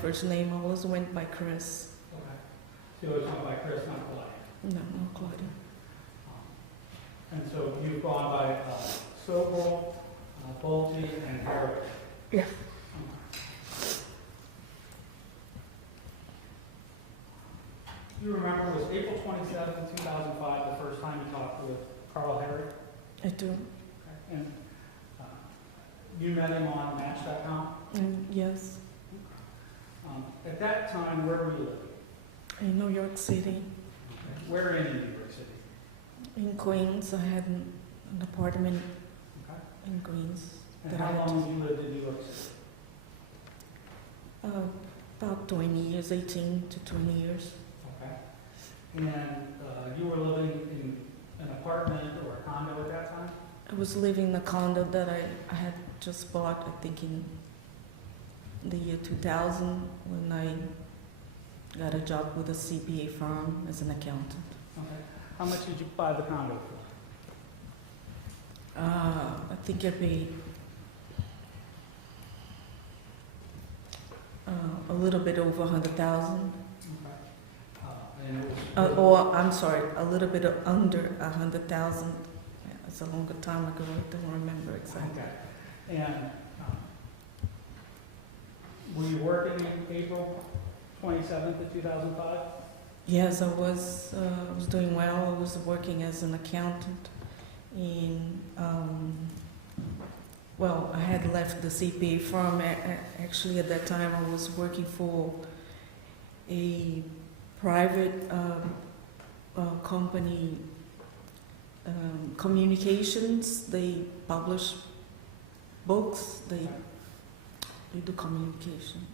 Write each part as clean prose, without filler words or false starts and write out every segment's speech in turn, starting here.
first name. I always went by Chris. Okay. So you always went by Chris, not Claudia. No, Claudia. And so you've gone by Sobel, Bolte, and Hoerig. Yeah. Do you remember, was April 27, 2005, the first time you talked with Karl Hoerig? I do. Okay. And you met him on Match.com? Yes, At that time, where were you living? in New York City. Okay. Where in New York City? In Queens, I had an apartment Okay. in Queens. And That how I long have you lived in New York City? About 20 years, 18 to 20 years. Okay. And you were living in an apartment or a condo at that time? I was living in a condo that I had just bought, I think in the year 2000, when I got a job with a CPA firm as an accountant. Okay. How much did you buy the condo for? I think I paid a little bit over 100,000. Okay. And it was... Or, I'm sorry, a little bit under 100,000. Yeah, it's a longer time ago, I don't remember exactly. Okay. And were you working in April 27th of 2005? Yes, I was doing well. I was working as an accountant in, well, I had left the CPA firm. Actually, at that time, I was working for a private company, communications. They publish books. They do communication.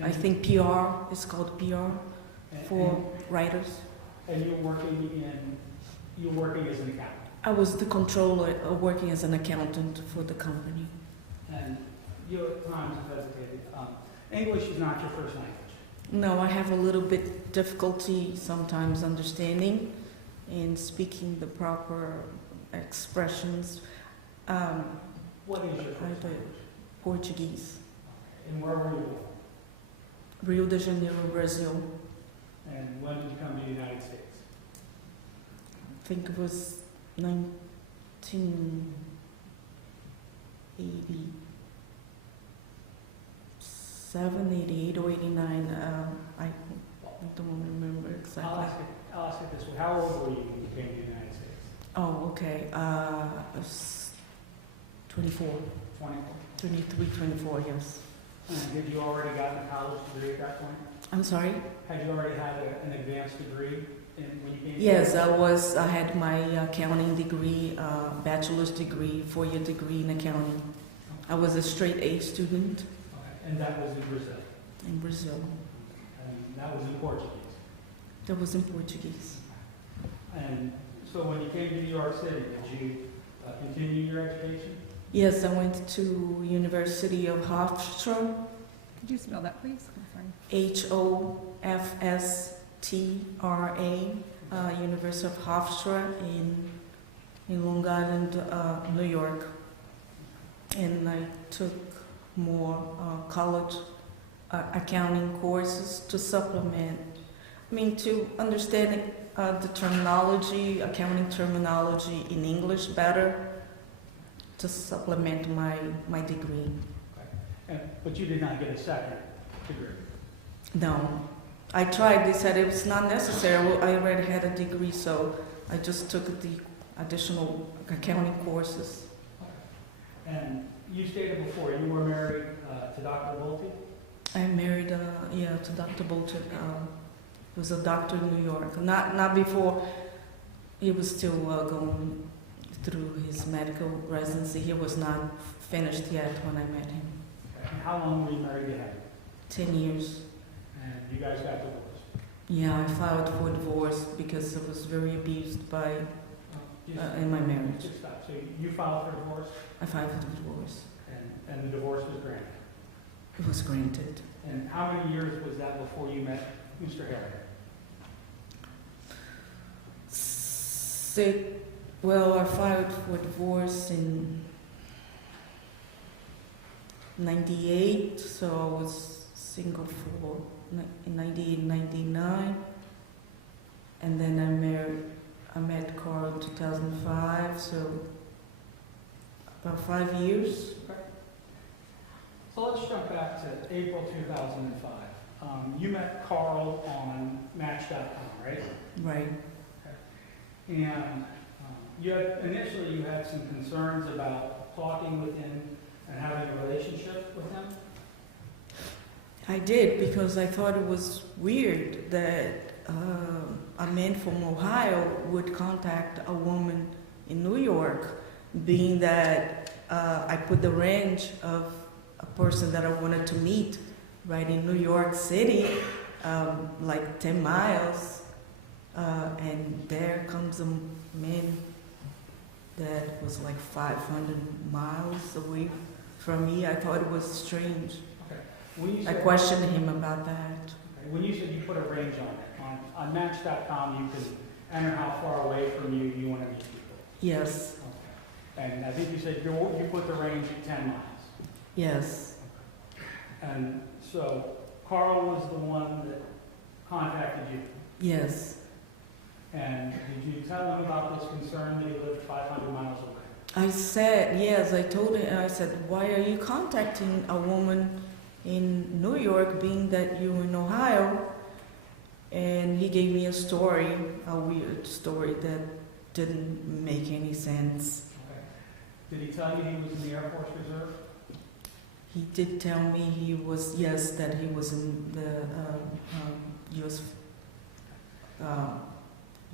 I think PR is called PR for writers. And you were working as an accountant? I was the controller, working as an accountant for the company. And you at times have hesitated. English is not your first language. No, I have a little bit difficulty sometimes understanding and speaking the proper expressions. What is your first language? Portuguese. And where were you born? Rio de Janeiro, Brazil. And when did you come to the United States? I think it was 1987, 88, or 89. I don't remember exactly. I'll ask it this way. How old were you when you came to the United States? Oh, okay. I was 24. 24. 23, 24, yes. And had you already gotten a college degree at that point? I'm sorry? Had you already had an advanced degree when you came? Yes, I had my accounting degree, bachelor's degree, 4-year degree in accounting. I was a straight A student. Okay. And that was in Brazil? In Brazil. And that was in Portuguese? That was in Portuguese. And so when you came to New York City, did you continue your education? Yes, I went to University of Hofstra. Could you spell that, please? I'm sorry. Hofstra, University of Hofstra in Long Island, New York. And I took more college accounting courses to supplement, to understand the terminology, accounting terminology in English better, to supplement my degree. Okay. But you did not get a second degree? No. I tried, they said it was not necessary. Well, I already had a degree, so I just took the additional accounting courses. Okay. And you stated before you were married to Dr. Bolte? I married, to Dr. Bolton. He was a doctor in New York. Not before, he was still going through his medical residency. He was not finished yet when I met him. Okay. And how long were you married to him? 10 years. And you guys got divorced? Yeah, I filed for divorce because I was very abused by in my marriage. Just stop. So you filed for divorce? I filed for divorce. And the divorce was granted? It was granted. And how many years was that before you met Mr. Hoerig? Well, I filed for divorce in 98, so I was single for in 98, 99. And then I met Karl in 2005, so about 5 years. So let's jump back to April 2005. You met Karl on Match.com, right? Right. And initially you had some concerns about talking with him and having a relationship with him? I did, because I thought it was weird that a man from Ohio would contact a woman in New York, being that I put the range of a person that I wanted to meet right in New York City, like 10 miles, and there comes a man that was like 500 miles away from me. I thought it was strange. Okay. When you I said, questioned him about that. okay, when you said you put a range on it, on Match.com you can enter how far away from you want to meet people. Yes, Okay. And I think you said you put the range at 10 miles. yes, And so Karl was the one that contacted you. yes. And did you tell him about this concern that he lived 500 miles away? I said, yes, I told him, I said, why are you contacting a woman in New York, being that you're in Ohio? And he gave me a story, a weird story that didn't make any sense. Okay. Did he tell you he was in the Air Force Reserve? He did tell me he was, yes, that he was in the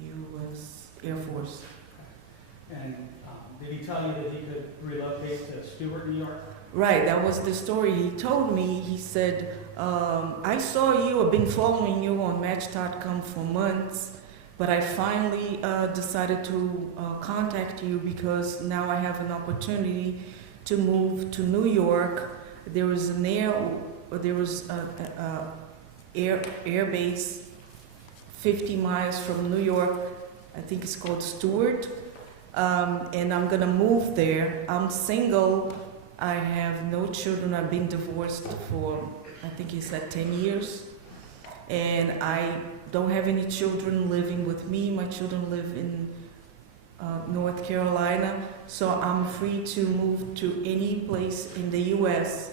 U.S. Air Force. And did he tell you that he could relocate to Stewart, New York? Right, that was the story he told me. He said, I saw you, I've been following you on Match.com for months, but I finally decided to contact you because now I have an opportunity to move to New York. There was an air base 50 miles from New York. I think it's called Stewart. And I'm gonna move there. I'm single. I have no children. I've been divorced for, I think he said 10 years. And I don't have any children living with me. My children live in North Carolina. So I'm free to move to any place in the U.S.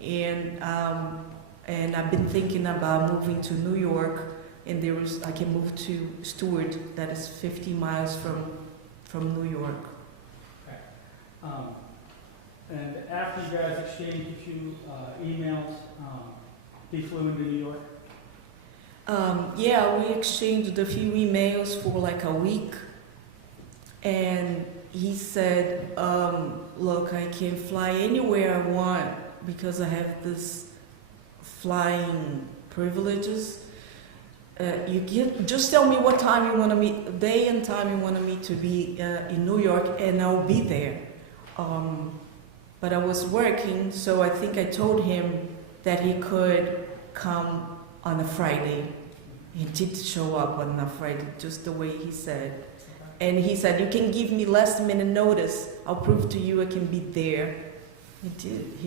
And I've been thinking about moving to New York. And I can move to Stewart, that is 50 miles from New York. Okay. And after you guys exchanged a few emails, he flew into New York? Yeah, we exchanged a few emails for like a week. And he said, look, I can fly anywhere I want because I have this flying privileges. Just tell me what time you want to meet, day and time you want me to be in New York, and I'll be there. But I was working, so I think I told him that he could come on a Friday. He did show up on a Friday, just the way he said. And he said, you can give me last minute notice. I'll prove to you I can be there. He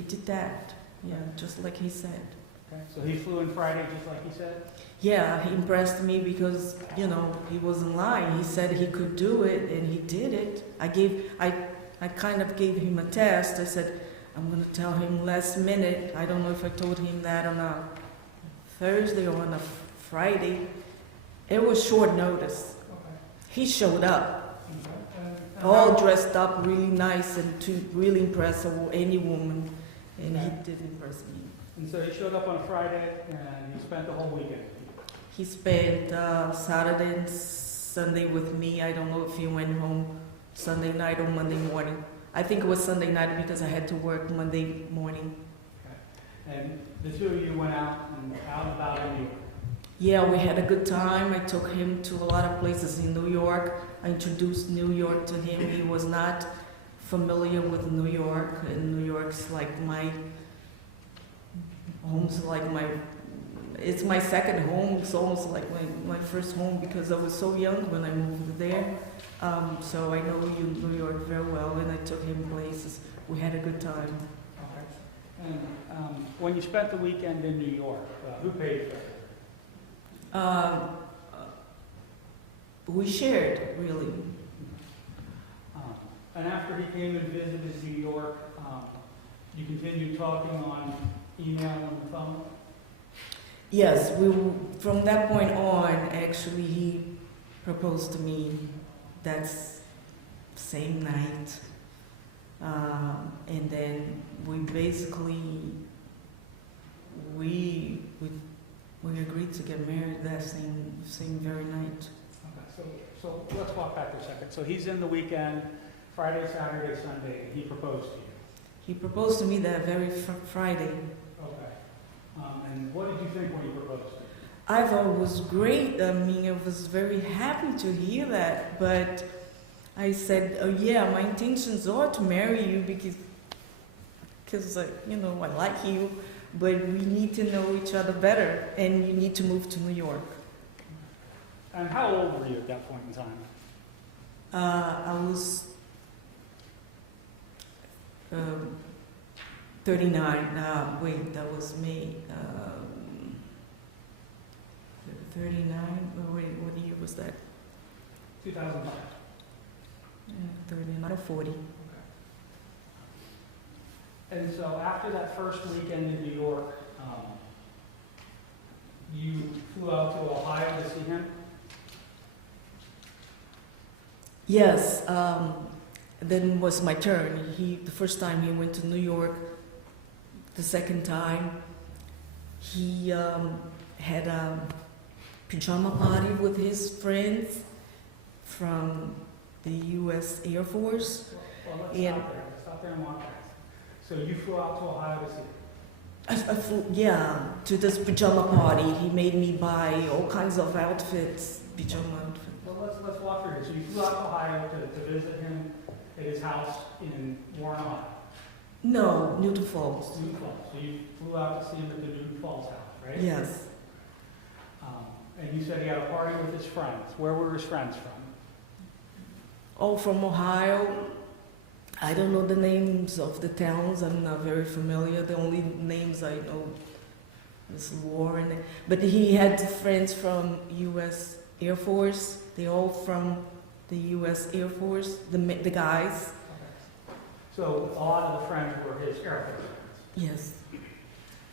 did that. Yeah, just like he said. Okay. So he flew in Friday just like he said? Yeah, he impressed me because, he wasn't lying. He said he could do it, and he did it. I kind of gave him a test. I said, I'm going to tell him last minute. I don't know if I told him that on a Thursday or on a Friday. It was short notice. Okay. He showed up, Okay. all dressed up really nice and to really impress any woman, and he did impress me. And so he showed up on a Friday, and he spent the whole weekend. He spent Saturday and Sunday with me. I don't know if he went home Sunday night or Monday morning. I think it was Sunday night because I had to work Monday morning. Okay. And the two of you went out and about in New York. Yeah, we had a good time. I took him to a lot of places in New York. I introduced New York to him. He was not familiar with New York, and New York's like it's my second home. It's almost like my first home because I was so young when I moved there. So I know New York very well, and I took him places. We had a good time. Okay. And when you spent the weekend in New York, who paid for it? We shared, really. And after he came and visited New York, you continued talking on email and the phone? Yes, from that point on, actually, he proposed to me that same night. And then we basically, we agreed to get married that same very night. Okay, so let's walk back a second. So he's in the weekend, Friday, Saturday, Sunday, and he proposed to you. He proposed to me that very Friday. Okay. And what did you think when he proposed to you? I thought it was great. I mean, I was very happy to hear that. But I said, oh yeah, my intentions are to marry you because you know, I like you, but we need to know each other better, and you need to move to New York. And how old were you at that point in time? I was 39. Wait, that was May. 39. Oh, wait, what year was that? 2005. 39 or 40. And so after that first weekend in New York, you flew out to Ohio to see him? Yes. Then was my turn. The first time he went to New York. The second time, he had a pajama party with his friends from the U.S. Air Force. Well, let's stop there and walk back. So you flew out to Ohio to see him? I flew, yeah, to this pajama party. He made me buy all kinds of outfits, pajama outfits. Well, let's walk through this. So you flew out to Ohio to visit him at his house in Warren, Ohio? No, Newton Falls. Newton Falls. So you flew out to see him at the Newton Falls house, right? Yes. And you said he had a party with his friends. Where were his friends from? All from Ohio. I don't know the names of the towns. I'm not very familiar. The only names I know is Warren. But he had friends from U.S. Air Force. They all from the U.S. Air Force, the guys. Okay. So a lot of the friends were his Air Force friends. Yes.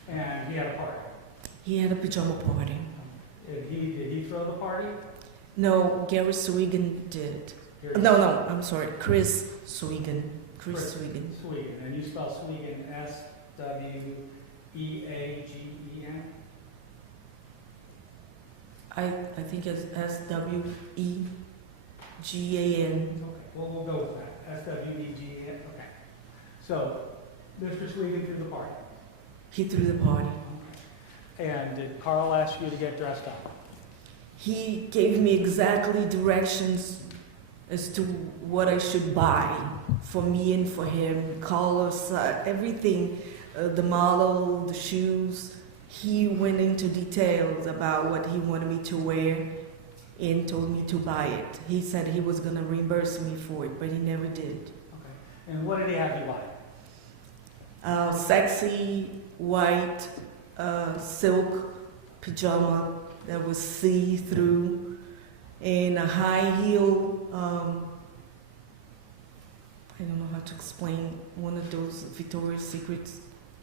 And he had a party. He had a pajama party. Did he throw the party? No, Gary Swigan did. No, I'm sorry. Chris Swigan. Chris Swigan. Swigan. And you spell Swigan S-W-E-A-G-E-N? I think it's S-W-E-G-A-N. Okay, well, we'll go with that. S-W-E-G-E-N. Okay. So, Mr. Swigan threw the party. He threw the party. And did Karl ask you to get dressed up? He gave me exactly directions as to what I should buy for me and for him, colors, everything, the model, the shoes. He went into details about what he wanted me to wear and told me to buy it. He said he was going to reimburse me for it, but he never did. Okay. And what did he have you buy? Sexy, white, silk pajama that was see-through, and a high heel, I don't know how to explain, one of those Victoria's Secret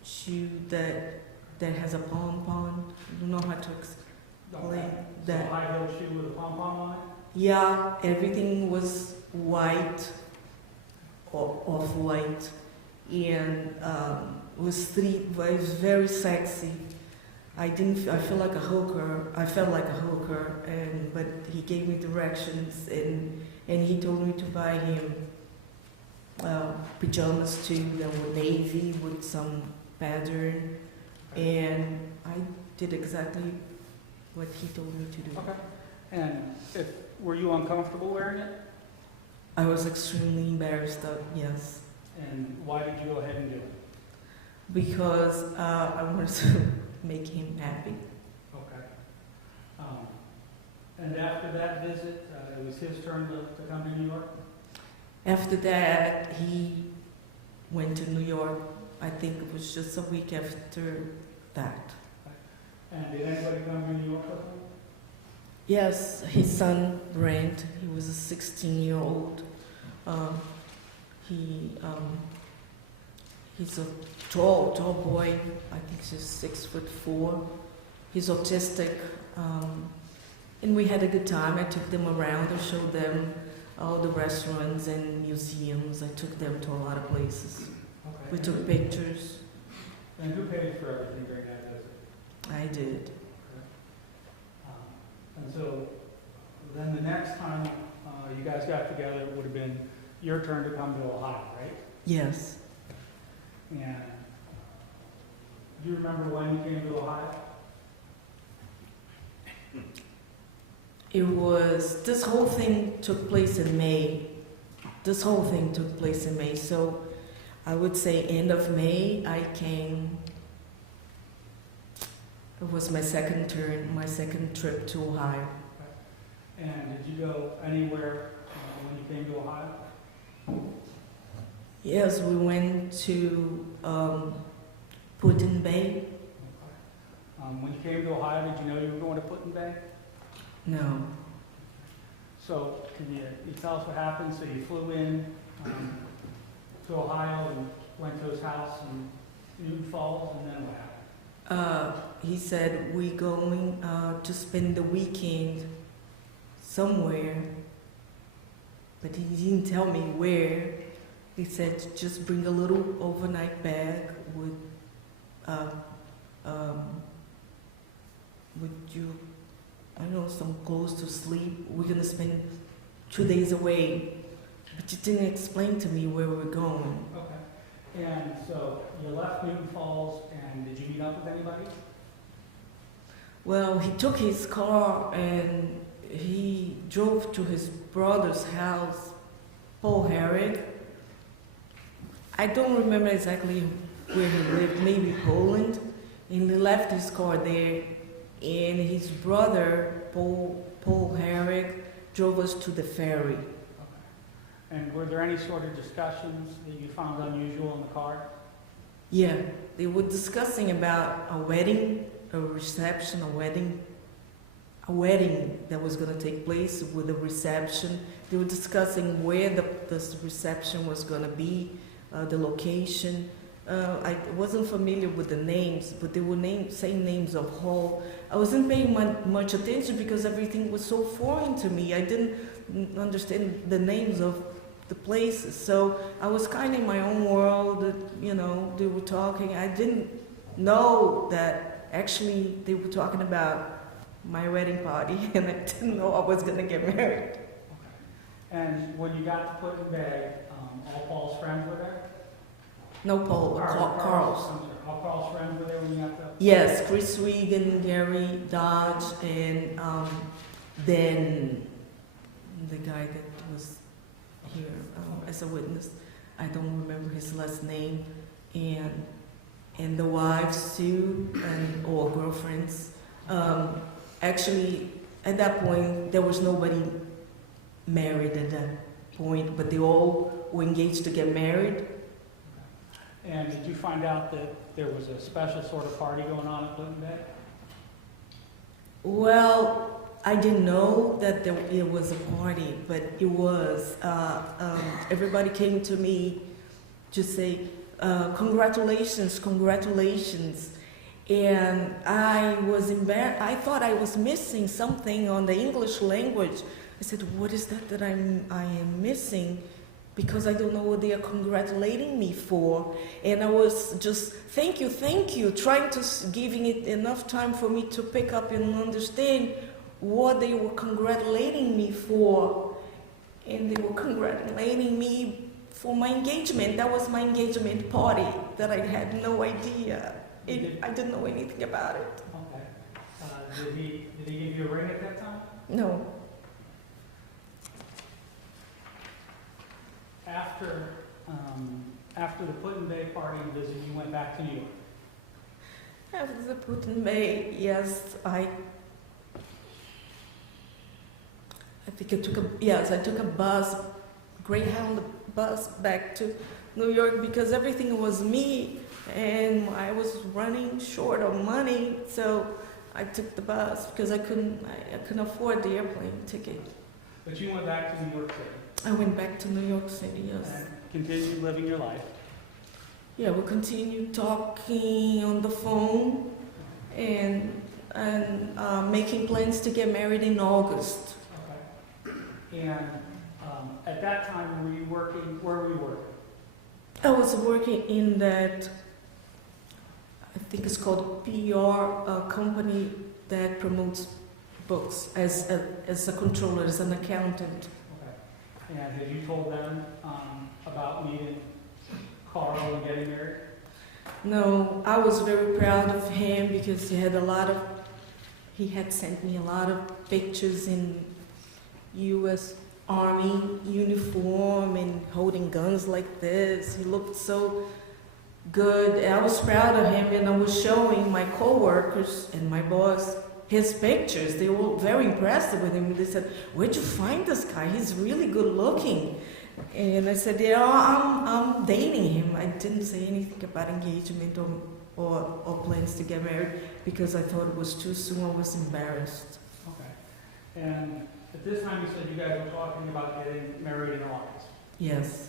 shoe that has a pom-pom. I don't know how to explain that. So a high heel shoe with a pom-pom on it? Yeah, everything was white, or off-white, and was very sexy. I feel like a hooker. I felt like a hooker, but he gave me directions, and he told me to buy him pajamas too that were navy with some pattern, and I did exactly what he told me to do. Okay. And were you uncomfortable wearing it? I was extremely embarrassed, yes. And why did you go ahead and do it? Because I wanted to make him happy. Okay. And after that visit, it was his turn to come to New York? After that, he went to New York I think it was just a week after that. And did anybody come to New York with him? Yes, his son Brent. He was a 16-year-old. He's a tall boy. I think he's 6'4". He's autistic, and we had a good time. I took them around. I showed them all the restaurants and museums. I took them to a lot of places. Okay. We took pictures. And who paid for everything during that visit? I did. And so then the next time you guys got together, it would have been your turn to come to Ohio, right? Yes. And do you remember when you came to Ohio? This whole thing took place in May. So I would say end of May I came. It was my second trip to Ohio. And did you go anywhere when you came to Ohio? Yes, we went to Putin Bay. When you came to Ohio, did you know you were going to Putin Bay? No. So can you tell us what happened? So you flew in to Ohio and went to his house in Newton Falls, and then what happened? He said we're going to spend the weekend somewhere, but he didn't tell me where. He said just bring a little overnight bag with some clothes to sleep. We're gonna spend 2 days away, but you didn't explain to me where we're going. Okay. And so you left Newton Falls, and did you meet up with anybody? Well, he took his car and he drove to his brother's house, Paul Hoerig. I don't remember exactly where he lived, maybe Poland. And he left his car there, and his brother, Paul Hoerig, drove us to the ferry. Okay. And were there any sort of discussions that you found unusual in the car? Yeah, they were discussing about a wedding, a reception, a wedding that was going to take place with a reception. They were discussing where the reception was going to be, the location. I wasn't familiar with the names, but they were saying names of hall. I wasn't paying much attention because everything was so foreign to me. I didn't understand the names of the places. So I was kind of in my own world, they were talking. I didn't know that actually they were talking about my wedding party, and I didn't know I was going to get married. Okay. And when you got to Putin Bay, all Paul's friends were there? No, Carl's. I'm sorry, all Carl's friends were there when you got to? Yes, Chris Regan, Gary Dodge, and then the guy that was here as a witness. I don't remember his last name, and the wives too, or girlfriends. Actually, at that point, there was nobody married at that point, but they all were engaged to get married. And did you find out that there was a special sort of party going on at Putin Bay? Well, I didn't know that it was a party, but it was. Everybody came to me to say, congratulations, congratulations. And I was embarrassed. I thought I was missing something on the English language. I said, what is that I am missing? Because I don't know what they are congratulating me for. And I was just, thank you, trying to giving it enough time for me to pick up and understand what they were congratulating me for. And they were congratulating me for my engagement. That was my engagement party that I had no idea. I didn't know anything about it. Okay. Did he give you a ring at that time? No. After the Putin Bay party and visit, you went back to New York. After the Putin Bay, yes, I think I took a bus, Greyhound bus back to New York because everything was me. and I was running short of money, so I took the bus because I couldn't afford the airplane ticket. But you went back to New York City. I went back to New York City, yes. And continued living your life. Yeah, we continued talking on the phone and making plans to get married in August. Okay. And at that time, were you working? Where were you working? I was working in that, I think it's called PR company that promotes books as a controller, as an accountant. Okay. And had you told them about meeting Karl and getting married? No, I was very proud of him because he had sent me a lot of pictures in U.S. Army uniform and holding guns like this. He looked so good. I was proud of him, and I was showing my coworkers and my boss his pictures. They were very impressed with him. They said, "Where'd you find this guy? He's really good looking." And I said, "Yeah, I'm dating him." I didn't say anything about engagement or plans to get married because I thought it was too soon. I was embarrassed. Okay. And at this time, you said you guys were talking about getting married in August. Yes.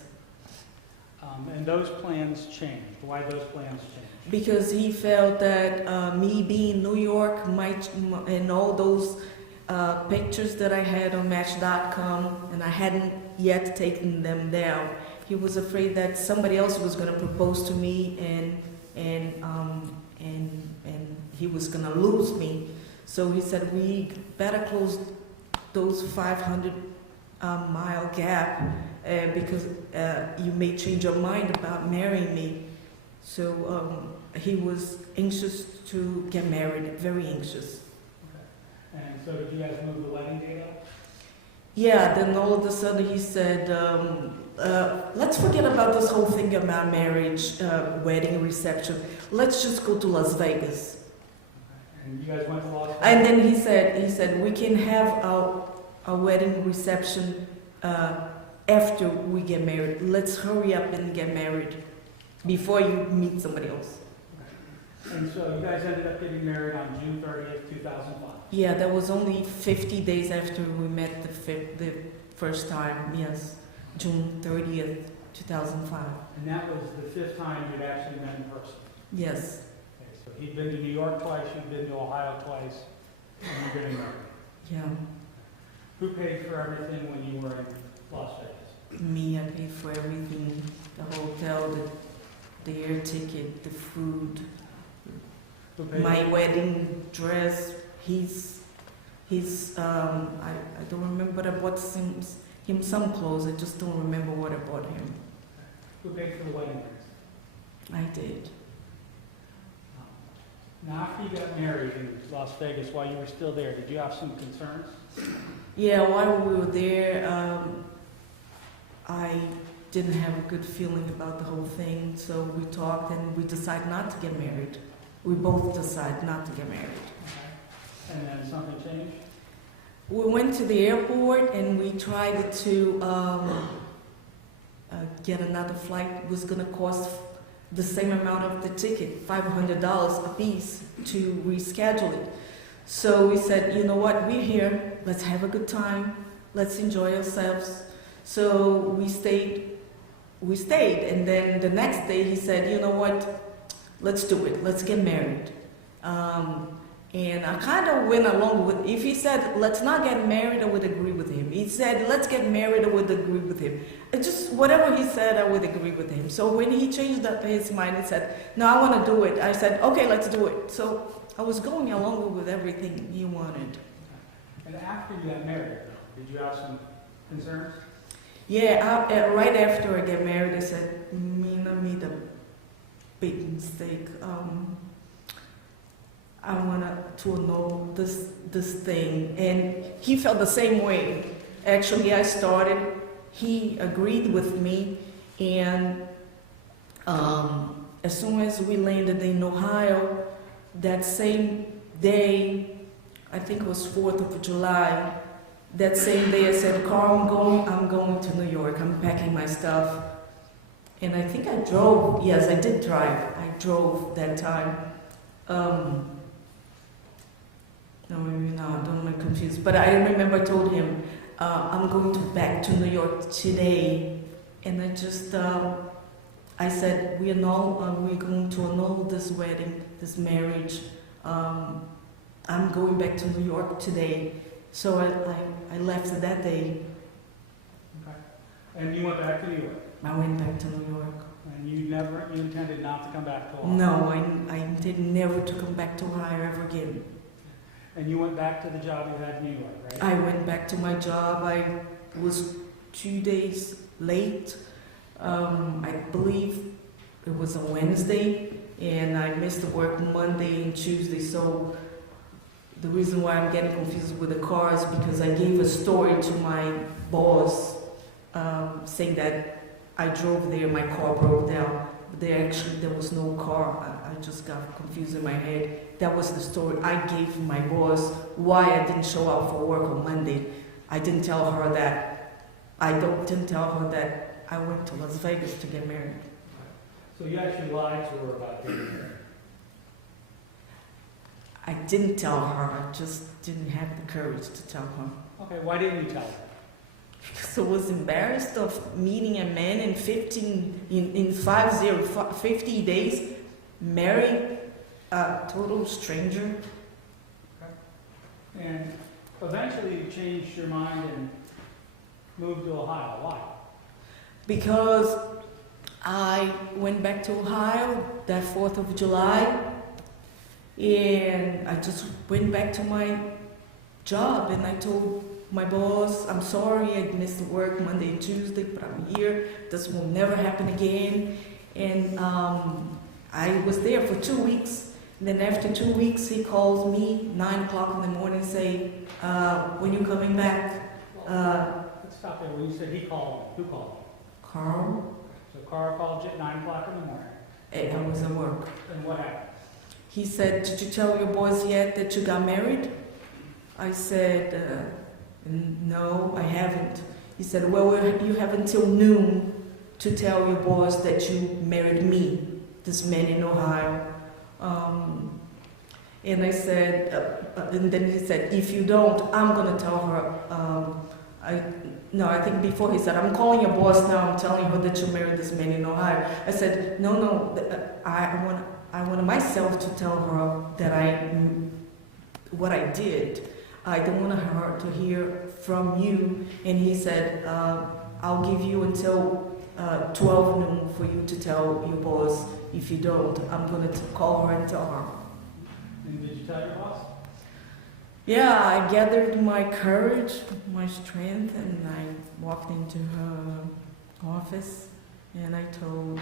And those plans changed. Why those plans changed? Because he felt that me being in New York and all those pictures that I had on Match.com, and I hadn't yet taken them down. He was afraid that somebody else was going to propose to me, and he was going to lose me. So he said we better close those 500-mile gap because you may change your mind about marrying me. So he was anxious to get married, very anxious. Okay. And so did you guys move the wedding date up? Yeah, then all of a sudden he said, let's forget about this whole thing about marriage, wedding, reception. Let's just go to Las Vegas. Okay. And you guys went to Las Vegas? And then he said, we can have our wedding reception after we get married. Let's hurry up and get married before you meet somebody else. Okay. And so you guys ended up getting married on June 30th, 2005. Yeah, that was only 50 days after we met the first time, yes, June 30th, 2005. And that was the fifth time you'd actually met in person? Yes. Okay, so he'd been to New York twice, you'd been to Ohio twice, and you're getting married. Yeah. Who paid for everything when you were in Las Vegas? Me, I paid for everything, the hotel, the air ticket, the food, Who paid? my wedding dress. I don't remember, but I bought him some clothes. I just don't remember what I bought him. Who paid for the wedding dress? I did. Now, after you got married in Las Vegas, while you were still there, did you have some concerns? Yeah, while we were there, I didn't have a good feeling about the whole thing, so we talked and we decided not to get married. We both decided not to get married. Okay. And then something changed? We went to the airport and we tried to get another flight. It was going to cost the same amount of the ticket, $500 a piece, to reschedule it. So we said, you know what, we're here, let's have a good time, let's enjoy ourselves. So we stayed, and then the next day he said, you know what, let's do it, let's get married. And I kind of went along with, if he said, let's not get married, I would agree with him. He said, let's get married, I would agree with him. It just, whatever he said, I would agree with him. So when he changed up his mind and said, no, I want to do it, I said, okay, let's do it. So I was going along with everything he wanted. And after you got married, did you have some concerns? Yeah, right after I get married, I said, I made a big mistake. I wanted to know this thing, and he felt the same way. Actually, I started. He agreed with me, and as soon as we landed in Ohio, that same day, I think it was 4th of July. That same day, I said, "Karl, I'm going to New York. I'm packing my stuff." And I think I drove. Yes, I did drive. I drove that time. No, maybe not. Don't get confused. But I remember I told him, I'm going back to New York today. And I just, I said, we're going to annul this wedding, this marriage. I'm going back to New York today. So I left that day. Okay. And you went back to New York? I went back to New York. And you intended not to come back to Ohio? No, I intend never to come back to Ohio ever again. And you went back to the job you had in New York, right? I went back to my job. I was 2 days late. I believe it was a Wednesday, and I missed work Monday and Tuesday. So the reason why I'm getting confused with the car is because I gave a story to my boss saying that I drove there, my car broke down. But there was no car. I just got confused in my head. That was the story I gave my boss why I didn't show up for work on Monday. I didn't tell her that. Didn't tell her that I went to Las Vegas to get married. So you actually lied to her about getting married? I didn't tell her. I just didn't have the courage to tell her. Okay, why didn't you tell her? Because I was embarrassed of meeting a man in 50 days, marry a total stranger. Okay. And eventually you changed your mind and moved to Ohio. Why? Because I went back to Ohio that 4th of July, and I just went back to my job, and I told my boss, I'm sorry, I missed work Monday and Tuesday, but I'm here. This will never happen again. And I was there for 2 weeks. And then after 2 weeks, he calls me 9 o'clock in the morning and say, when you coming back? Let's stop there. When you said he called, who called? Karl. So Karl called you at 9 o'clock in the morning. I was at work. And what happened? He said, did you tell your boys yet that you got married? I said, no, I haven't. He said, well, you have until noon to tell your boss that you married me, this man in Ohio. And I said, and then he said, if you don't, I'm going to tell her. I think before he said, I'm calling your boss now, I'm telling her that you married this man in Ohio. I said, no, I want myself to tell her that what I did. I don't want her to hear from you. And he said, I'll give you until 12 noon for you to tell your boss. If you don't, I'm going to call her and tell her. And did you tell your boss? Yeah, I gathered my courage, my strength, and I walked into her office, and I told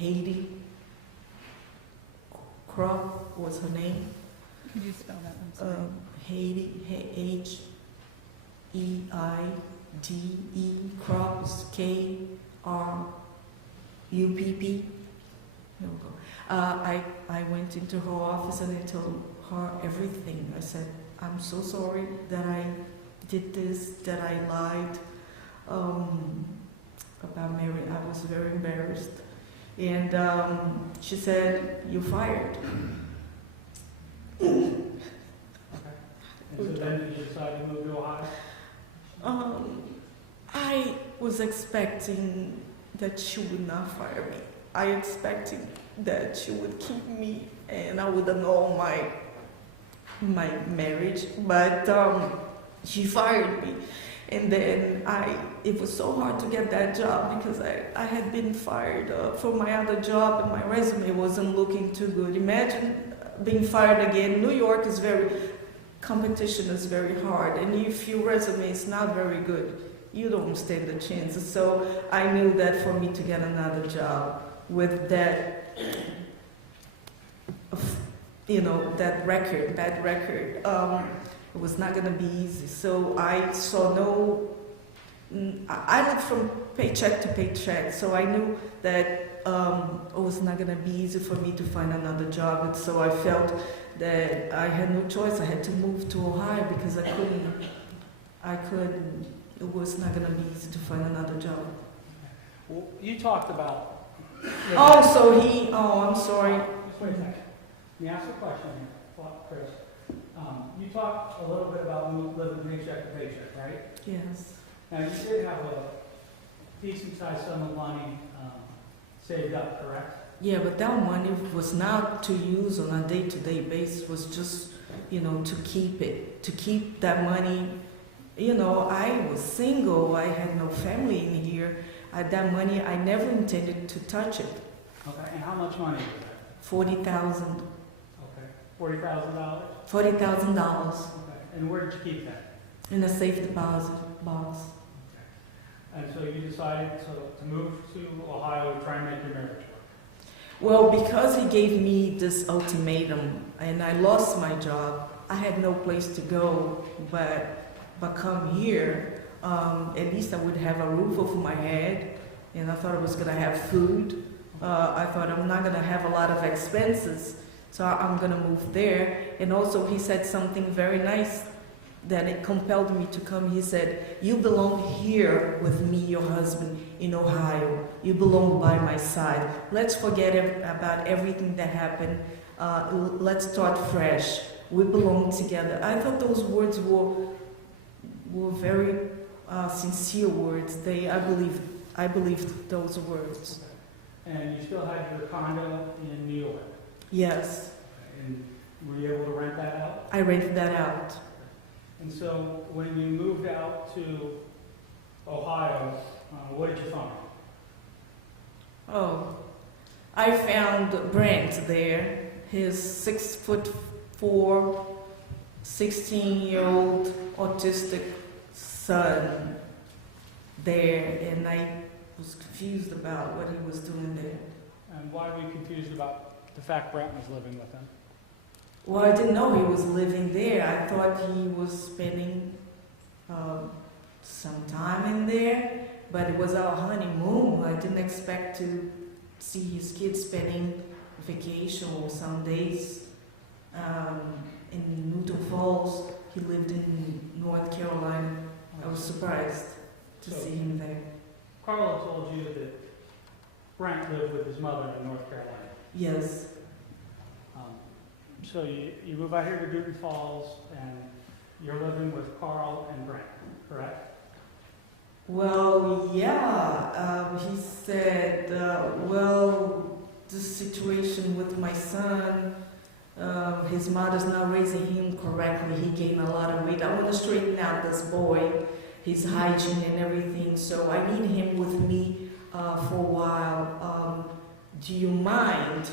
Heidi, Karl was her name. Could you spell that one? Heidi, Heide, Cross, Krupp. Here we go. I went into her office and I told her everything. I said, I'm so sorry that I did this, that I lied about Mary. I was very embarrassed. And she said, you're fired. Okay. And so then did you decide to move to Ohio? I was expecting that she would not fire me. I expected that she would keep me and I would annul my marriage, but she fired me. And then it was so hard to get that job because I had been fired from my other job and my resume wasn't looking too good. Imagine being fired again. New York is competition is very hard, and if your resume is not very good, you don't stand a chance. So I knew that for me to get another job with that, that bad record, it was not going to be easy. So I saw I lived from paycheck to paycheck, so I knew that it was not going to be easy for me to find another job. And so I felt that I had no choice. I had to move to Ohio because it was not going to be easy to find another job. Well, you talked about. Oh, so he, oh, I'm sorry. Just wait a second. Let me ask you a question here, Chris. You talked a little bit about living paycheck to paycheck, right? Yes. Now, you did have a decent sized sum of money saved up, correct? Yeah, but that money was not to use on a day-to-day basis, was just, you know, to keep that money. You know, I was single, I had no family in here. That money, I never intended to touch it. Okay, and how much money was that? 40,000. Okay, $40,000? $40,000 Okay, and where did you keep that? in a safe deposit box. And so you decided to move to Ohio to try and make your marriage work? Well, because he gave me this ultimatum and I lost my job, I had no place to go but come here. At least I would have a roof over my head, and I thought I was going to have food. I thought I'm not going to have a lot of expenses, so I'm going to move there. And also he said something very nice that it compelled me to come. He said, you belong here with me, your husband, in Ohio. You belong by my side. Let's forget about everything that happened. Let's start fresh. We belong together. I thought those words were very sincere words. I believed those words. And you still had your condo in New York? Yes, And were you able to rent that out? I rented that out. And so when you moved out to Ohio, what did you find? Oh, I found Brent there. His 6'4", 16-year-old autistic son there, and I was confused about what he was doing there. And why were you confused about the fact Brent was living with him? Well, I didn't know he was living there. I thought he was spending some time in there, but it was our honeymoon. I didn't expect to see his kids spending vacation or some days in Newton Falls. He lived in North Carolina. I was surprised to see him there. Karl told you that Brent lived with his mother in North Carolina. Yes. So you move out here to Newton Falls, and you're living with Karl and Brent, correct? Well, yeah. He said, well, the situation with my son, his mother's not raising him correctly. He gained a lot of weight. I want to straighten out this boy, his hygiene and everything, so I need him with me for a while. Do you mind?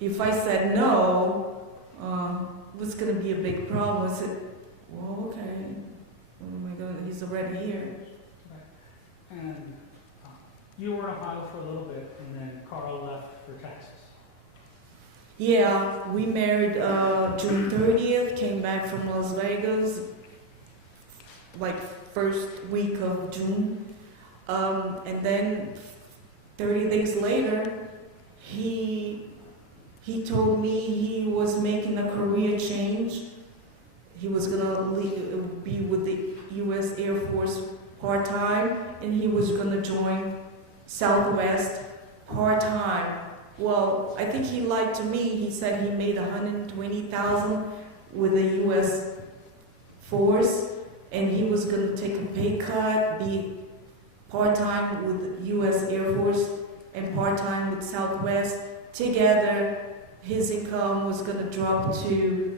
If I said no, it was going to be a big problem. I said, well, okay. Oh my God, he's already here. And you were in Ohio for a little bit, and then Karl left for Texas. Yeah, we married June 30th, came back from Las Vegas, like first week of June. And then 30 days later, he told me he was making a career change. He was gonna be with the U.S. Air Force part-time, and he was gonna join Southwest part-time. Well, I think he lied to me. He said he made $120,000 with the U.S. Force, and he was gonna take a pay cut, be part-time with the U.S. Air Force and part-time with Southwest. Together, his income was going to drop to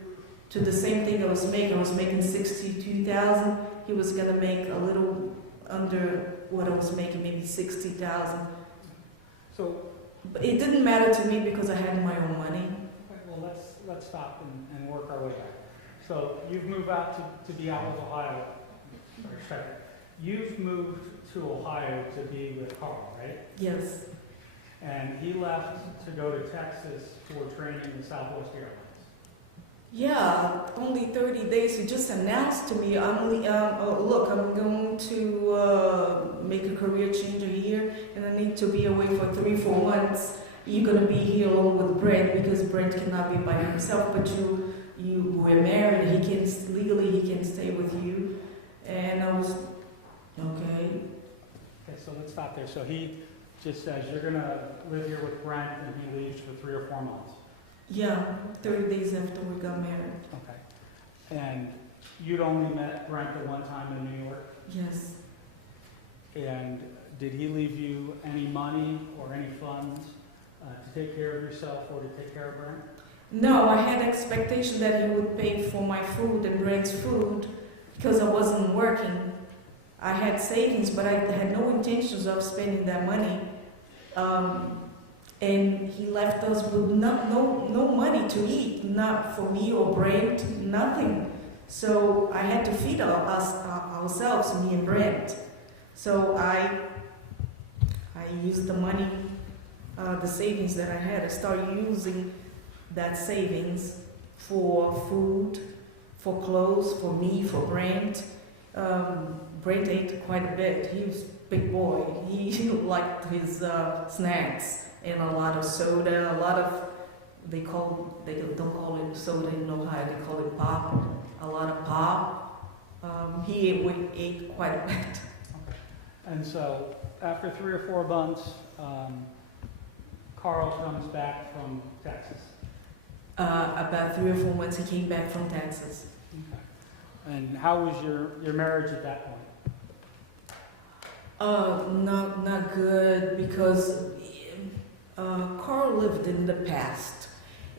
the same thing I was making. I was making $62,000. He was going to make a little under what I was making, maybe $60,000. So, but it didn't matter to me because I had my own money. okay, well, let's stop and work our way back. So you've moved out to be out with Ohio. Sorry, you've moved to Ohio to be with Karl, right? Yes. And he left to go to Texas for training in Southwest Airlines. Yeah, only 30 days. He just announced to me, look, I'm going to make a career change here, and I need to be away for 3-4 months. You're going to be here along with Brent, because Brent cannot be by himself, but you were married. Legally he can stay with you. And I was, okay. Okay, so let's stop there. So he just says, you're gonna live here with Brent, and he leaves for 3 or 4 months. Yeah, 30 days after we got married. Okay. And you'd only met Brent at one time in New York? Yes. And did he leave you any money or any funds to take care of yourself or to take care of Brent? No, I had expectation that he would pay for my food and Brent's food because I wasn't working. I had savings, but I had no intentions of spending that money. And he left us with no money to eat, not for me or Brent, nothing. So I had to feed ourselves, me and Brent. So I used the money, the savings that I had. I started using that savings for food, for clothes, for me, for Brent. Brent ate quite a bit. He was a big boy. He liked his snacks and a lot of soda, a lot of, they don't call it soda in Ohio, they call it pop, a lot of pop. He ate quite a bit. Okay. And so after 3 or 4 months, Karl comes back from Texas. About 3 or 4 months, he came back from Texas. Okay. And how was your marriage at that point? Not good because Karl lived in the past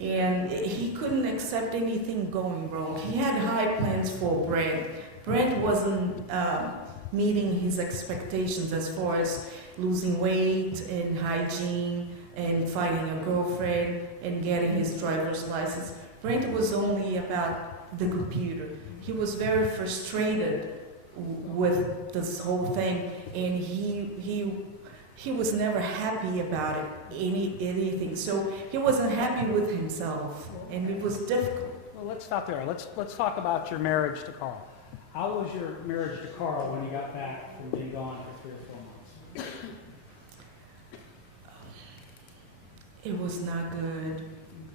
and he couldn't accept anything going wrong. He had high plans for Brent. Brent wasn't meeting his expectations as far as losing weight and hygiene and finding a girlfriend and getting his driver's license. Brent was only about the computer. He was very frustrated with this whole thing, and he was never happy about it, anything. So he wasn't happy with himself, and it was difficult. Well, let's stop there. Let's talk about your marriage to Karl. How was your marriage to Karl when you got back from being gone for 3 or 4 months? It was not good.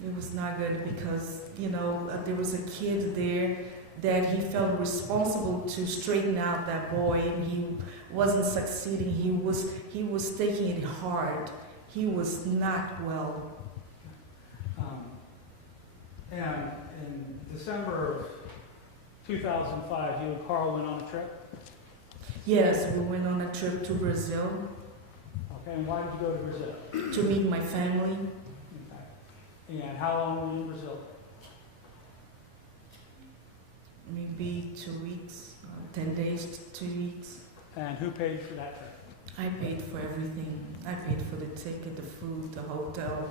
It was not good because, there was a kid there that he felt responsible to straighten out that boy, and he wasn't succeeding. He was taking it hard. He was not well. And in December of 2005, you and Karl went on a trip? Yes, we went on a trip to Brazil. Okay, and why did you go to Brazil? To meet my family. Okay. And how long were you in Brazil? Maybe 2 weeks, 10 days, 2 weeks. And who paid for that trip? I paid for everything. I paid for the ticket, the food, the hotel,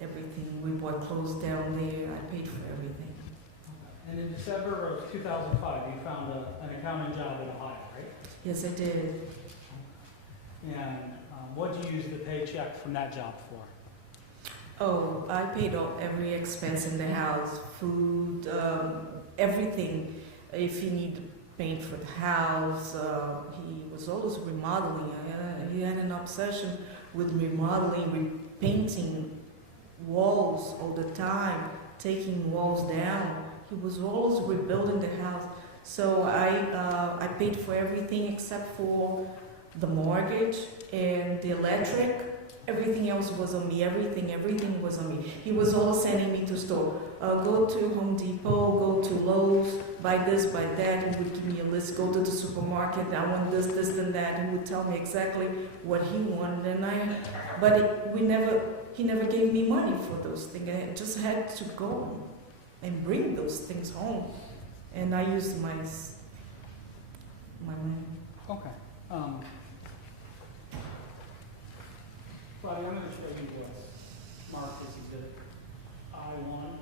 everything. We bought clothes down there. I paid for everything. Okay. And in December of 2005, you found an accounting job in Ohio, right? Yes, I did. And what did you use the paycheck from that job for? Oh, I paid every expense in the house, food, everything. If he needed paint for the house, he was always remodeling. He had an obsession with remodeling, repainting walls all the time, taking walls down. He was always rebuilding the house. So I paid for everything except for the mortgage and the electric. Everything else was on me. Everything was on me. He was always sending me to store. Go to Home Depot, go to Lowe's, buy this, buy that. He would give me a list. Go to the supermarket. I want this, this, and that. He would tell me exactly what he wanted, he never gave me money for those things. I just had to go and bring those things home, and I used my money. Okay. Claudia, I'm going to show you what's marked as exhibit I-1.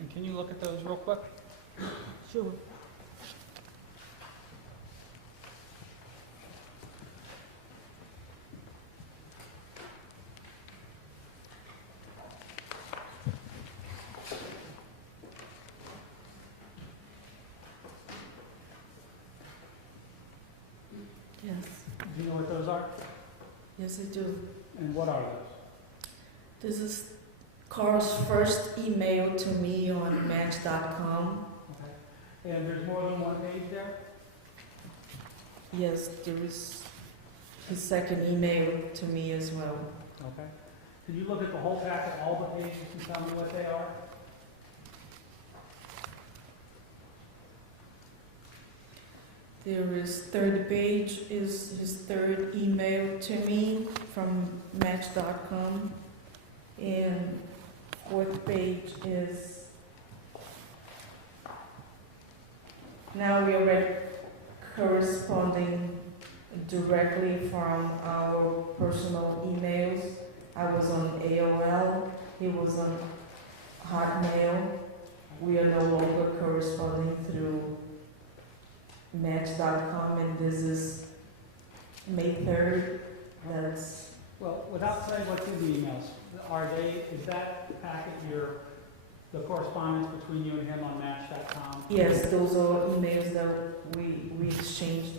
And can you look at those real quick? Sure. Yes. Do you know what those are? Yes, I do. And what are those? This is Karl's first email to me on Match.com. Okay. And there's more than one page there? Yes, there is his second email to me as well. Okay. Can you look at the whole packet, all the pages, and tell me what they are? There is third page is his third email to me from Match.com, and fourth page is now we are corresponding directly from our personal emails. I was on AOL, he was on Hotmail. We are no longer corresponding through Match.com, and this is May 3rd. That's Well, without saying what's in the emails, is that packet the correspondence between you and him on Match.com? yes, those are emails that we exchanged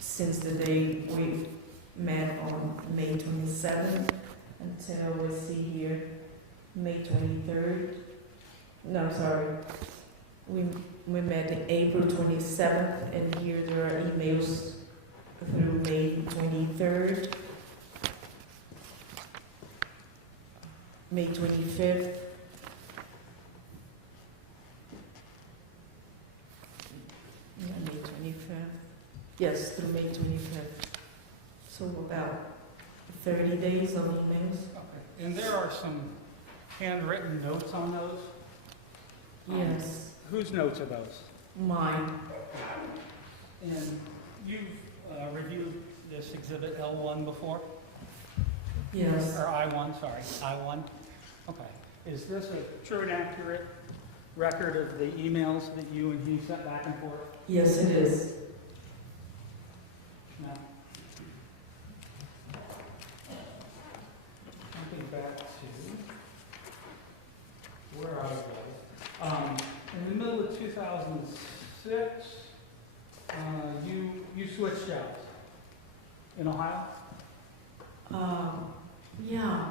since the day we met on May 27th until we see here May 23rd. No, sorry. We met on April 27th, and here there are emails through May 23rd, May 25th. Yeah, May 25th. Yes, through May 25th. So about 30 days of emails. Okay. And there are some handwritten notes on those? Yes, Whose notes are those? mine. And you've reviewed this exhibit L1 before? Yes, Or I1, sorry, I1? Okay. Is this a true and accurate record of the emails that you and he sent back and forth? yes, it is. Now, jumping back to, where I was. In the middle of 2006, you switched jobs in Ohio? Yeah,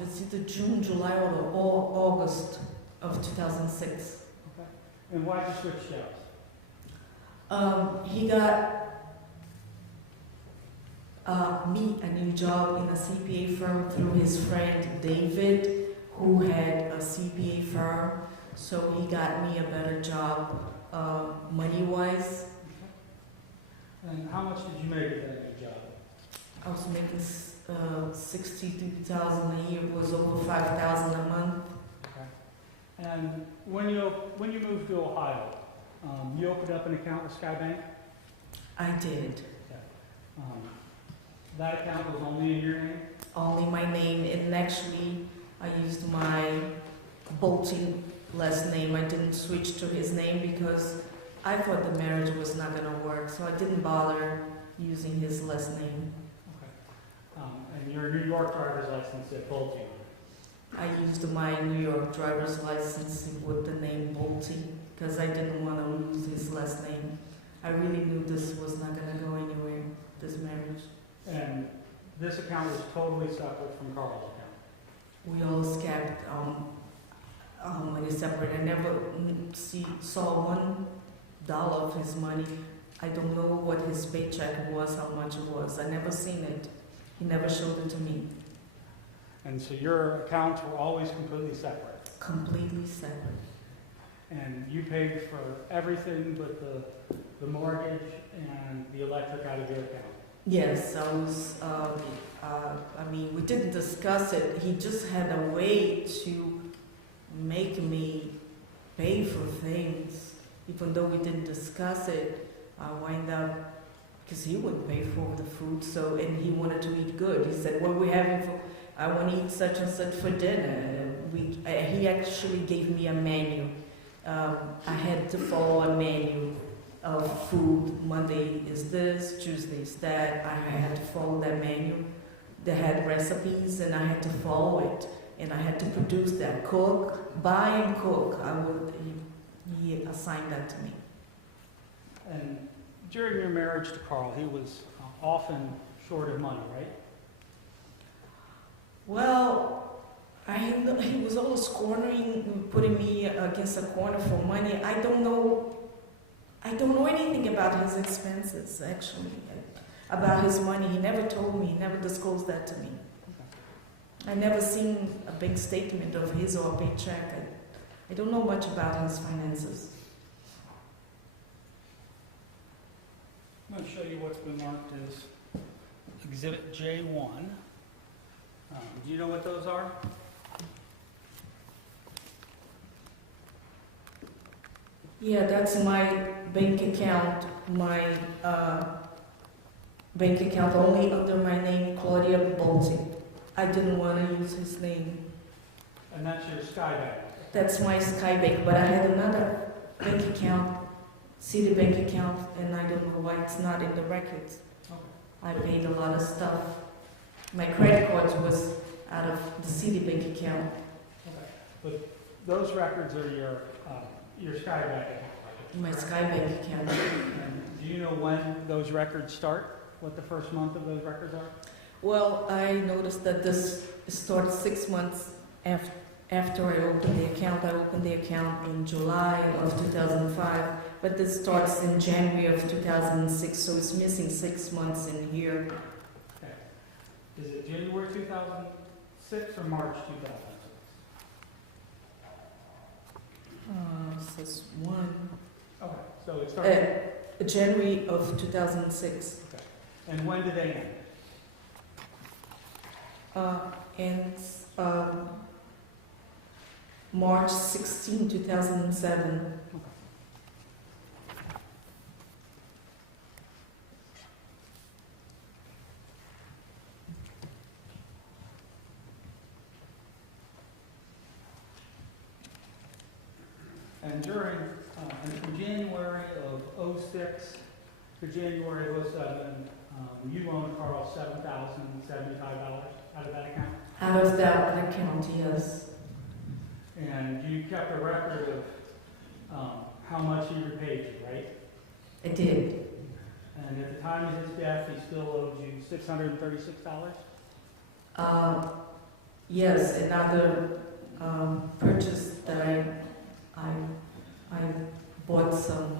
it's either June, July, or August of 2006. Okay. And why did you switch jobs? He got me a new job in a CPA firm through his friend David, who had a CPA firm. So he got me a better job, money-wise. Okay. And how much did you make at that new job? I was making $62,000 a year. It was over $5,000 a month. Okay. And when you moved to Ohio, you opened up an account with Sky Bank? I did. That account was only in your name? Only my name, and actually I used my Bolton last name. I didn't switch to his name because I thought the marriage was not going to work, so I didn't bother using his last name. Okay. And your New York driver's license said Bolton. I used my New York driver's license with the name Bolton because I didn't want to lose his last name. I really knew this was not going to go anywhere, this marriage. And this account was totally separate from Karl's account? We always kept money separate. I never saw $1 of his money. I don't know what his paycheck was, how much it was. I never seen it. He never showed it to me. And so your accounts were always completely separate? Completely separate. And you paid for everything but the mortgage and the electric out of your account? Yes, I was, we didn't discuss it. He just had a way to make me pay for things. Even though we didn't discuss it, I wind up, because he would pay for the food, and he wanted to eat good. He said, what are we having for, I want to eat such and such for dinner. He actually gave me a menu. I had to follow a menu of food. Monday is this, Tuesday is that. I had to follow that menu. They had recipes and I had to follow it. And I had to produce that. Cook, buy and cook. He assigned that to me. And during your marriage to Karl, he was often short of money, right? Well, he was always cornering, putting me against a corner for money. I don't know anything about his expenses, actually, about his money. He never told me, he never disclosed that to me. I never seen a bank statement of his or a paycheck. I don't know much about his finances. I'm going to show you what's been marked as Exhibit J1. Do you know what those are? Yeah, that's my bank account. My bank account only under my name, Claudia Hoerig. I didn't want to use his name. And that's your Skybank. That's my Skybank, but I had another bank account, city bank account, and I don't know why it's not in the records. Okay. I paid a lot of stuff. My credit cards was out of the city bank account. Okay. But those records are your Skybank account. My Skybank account. And do you know when those records start? What the first month of those records are? Well, I noticed that this starts 6 months after I opened the account. I opened the account in July of 2005, but this starts in January of 2006, so it's missing 6 months in here. Okay. Is it January 2006 or March 2006? Says one. Okay, so it started. January of 2006. Okay. And when did they end? And March 16, 2007. And during, from January of '06 to January of '07, you loaned Karl $7,075 out of that account? Out of that account, yes. And you kept a record of how much he repaid you, right? I did. And at the time of his death, he still owed you $636? Yes, another purchase that I bought some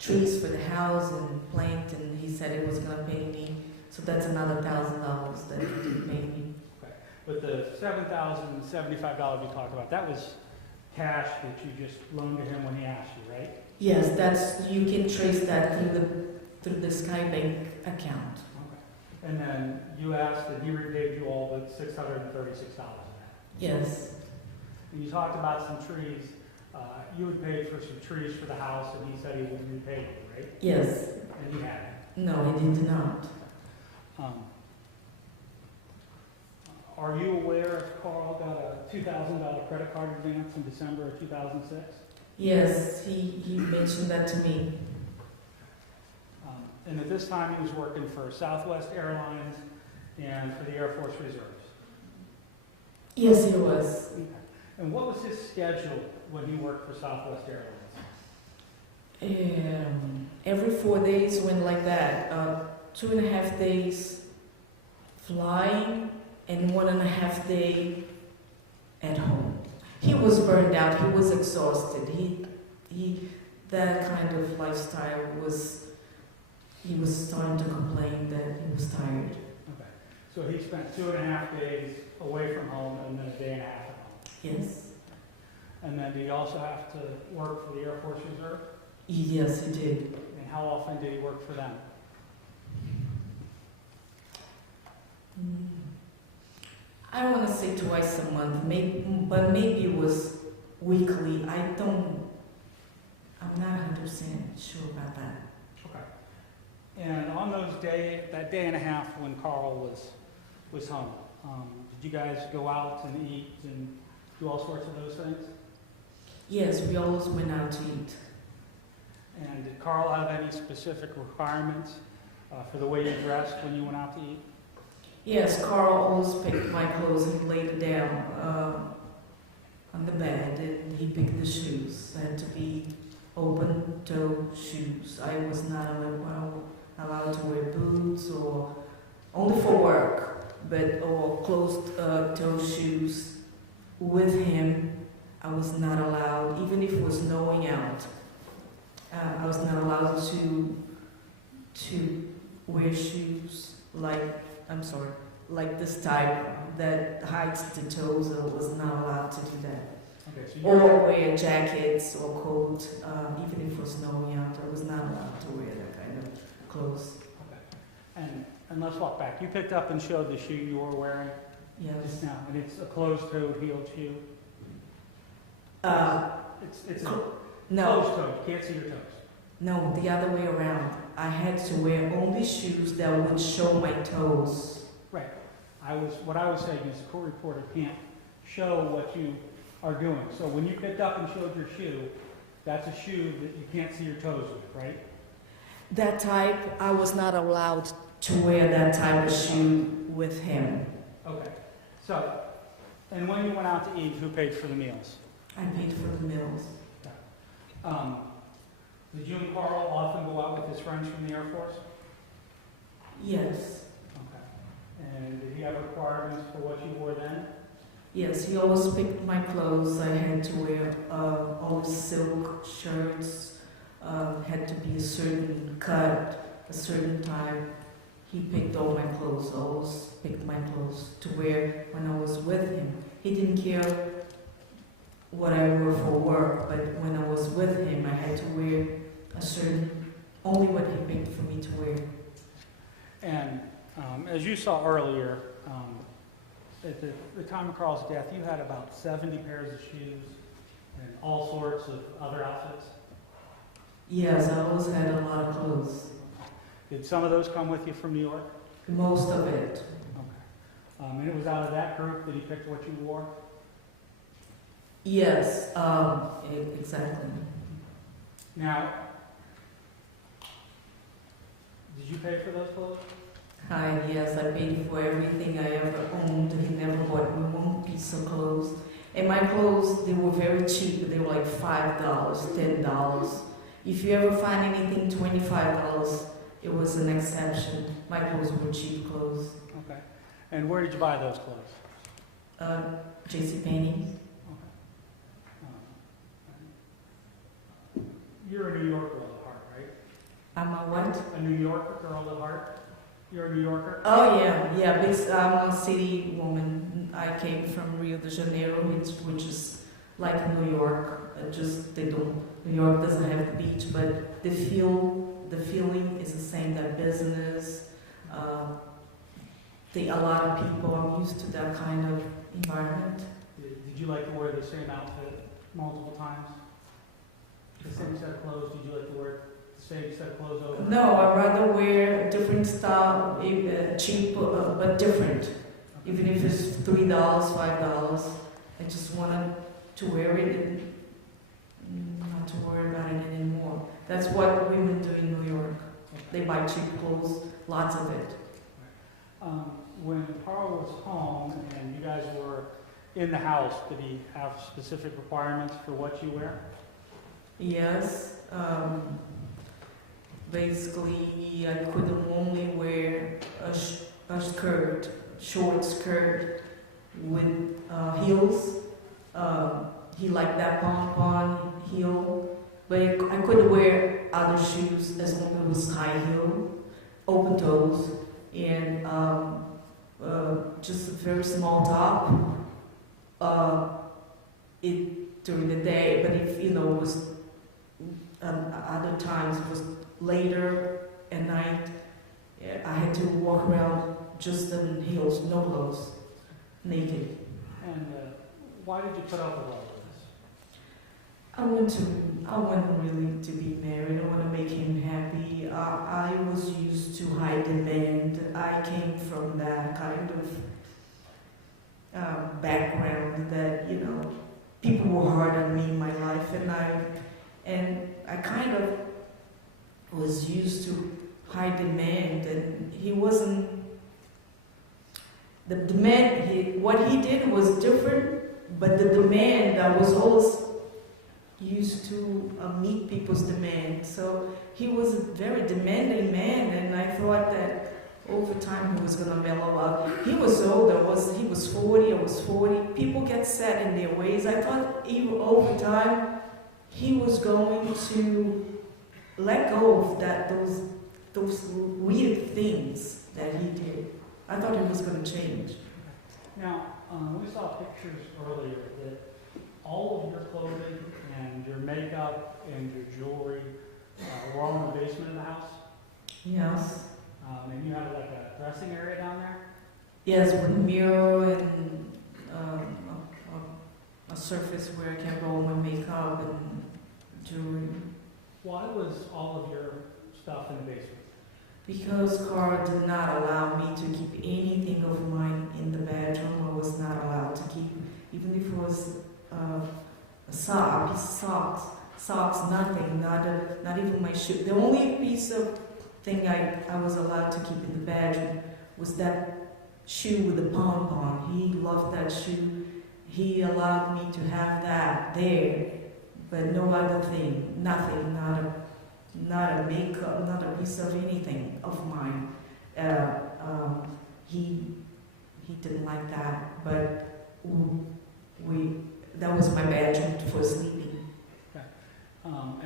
trees for the house and plant, and he said it was going to pay me. So that's another $1,000 that he didn't pay me. Okay. But the $7,075 you talked about, that was cash that you just loaned to him when he asked you, right? Yes, that's, you can trace that through the Skybank account. Okay. And then you asked that he repaid you all but $636 of that. Yes, And you talked about some trees. You had paid for some trees for the house, and he said he would repay you, right? yes. And he hadn't. No, he did not. Are you aware if Karl got a $2,000 credit card advance in December of 2006? Yes, he mentioned that to me. And at this time, he was working for Southwest Airlines and for the Air Force Reserves. Yes, he was. Okay. And what was his schedule when he worked for Southwest Airlines? Every 4 days went like that. 2.5 days flying and 1.5 day at home. He was burned out. He was exhausted. That kind of lifestyle he was starting to complain that he was tired. Okay. So he spent 2.5 days away from home and then a day and a half at home. Yes. And then did he also have to work for the Air Force Reserve? Yes, he did. And how often did he work for them? I want to say twice a month, but maybe it was weekly. I'm not 100% sure about that. Okay. And on that day and a half when Karl was home, did you guys go out and eat and do all sorts of those things? Yes, we always went out to eat. And did Karl have any specific requirements for the way you dressed when you went out to eat? Yes, Karl always picked my clothes and laid it down on the bed, and he picked the shoes. They had to be open-toe shoes. I was not allowed to wear boots or only for work, but or closed-toe shoes with him. I was not allowed, even if it was snowing out. I was not allowed to wear shoes like this type that hides the toes. I was not allowed to do that. Okay, so Or wear jackets or coat, even if it was snowing out. I was not allowed to wear that kind of clothes. Okay. And let's walk back. You picked up and showed the shoe you were wearing Yes. just now, and it's a closed-toed heeled shoe. It's a No, closed-toed. You can't see your toes. no, the other way around. I had to wear only shoes that would show my toes. Right. What I was saying is the court reporter can't show what you are doing. So when you picked up and showed your shoe, that's a shoe that you can't see your toes with, right? That type, I was not allowed to wear that type of shoe with him. Okay. So, and when you went out to eat, who paid for the meals? I paid for the meals. Did you and Karl often go out with his friends from the Air Force? Yes. Okay. And did he have requirements for what you wore then? Yes, he always picked my clothes. I had to wear all silk shirts, had to be a certain cut, a certain type. He picked all my clothes, always picked my clothes to wear when I was with him. He didn't care what I wore for work, but when I was with him, I had to wear only what he picked for me to wear. And as you saw earlier, at the time of Karl's death, you had about 70 pairs of shoes and all sorts of other outfits. Yes, I always had a lot of clothes. Did some of those come with you from New York? Most of it. Okay. And it was out of that group that he picked what you wore? Yes, exactly. Now, did you pay for those clothes? Hi, yes, I paid for everything I ever owned. He never bought me one piece of clothes. And my clothes, they were very cheap. They were like $5, $10. If you ever find anything $25, it was an exception. My clothes were cheap clothes. Okay. And where did you buy those clothes? JCPenney. You're a New York girl at heart, right? I'm a what? A New York girl at heart? You're a New Yorker? Oh yeah, because I'm a city woman. I came from Rio de Janeiro, which is like New York. New York doesn't have the beach, but the feeling is the same. That business, a lot of people are used to that kind of environment. Did you like to wear the same outfit multiple times? The same set of clothes? Did you like to wear the same set of clothes over? No, I'd rather wear different style, cheap but different. Even if it's $3, $5, I just wanted to wear it and not to worry about it anymore. That's what women do in New York. They buy cheap clothes, lots of it. When Karl was home and you guys were in the house, did he have specific requirements for what you wear? Yes. Basically, I could only wear a skirt, short skirt with heels. He liked that pom-pom heel, but I could wear other shoes as long as it was high heel, open toes, and just a very small top. During the day, but if it was other times it was later at night, I had to walk around just in heels, no clothes, naked. And why did you put up with all of this? I want really to be married. I want to make him happy. I was used to high demand. I came from that kind of background that, people were hard on me in my life, and I kind of was used to high demand, and he wasn't. The demand, what he did was different, but the demand that was always, used to meet people's demands. So he was a very demanding man, and I thought that over time he was going to mellow out. He was older, he was 40, I was 40. People get set in their ways. I thought even over time he was going to let go of those weird things that he did. I thought he was going to change. Now, we saw pictures earlier that all of your clothing and your makeup and your jewelry were all in the basement of the house. Yes. And you had like a dressing area down there? Yes, with a mirror and a surface where I can roll my makeup and jewelry. Why was all of your stuff in the basement? Because Karl did not allow me to keep anything of mine in the bedroom. I was not allowed to keep, even if it was a sock, a piece of socks, nothing, not even my shoe. The only piece of thing I was allowed to keep in the bedroom was that shoe with the pom-pom. He loved that shoe. He allowed me to have that there, but no other thing, nothing, not a makeup, not a piece of anything of mine. He didn't like that, but that was my bedroom for sleeping. Okay.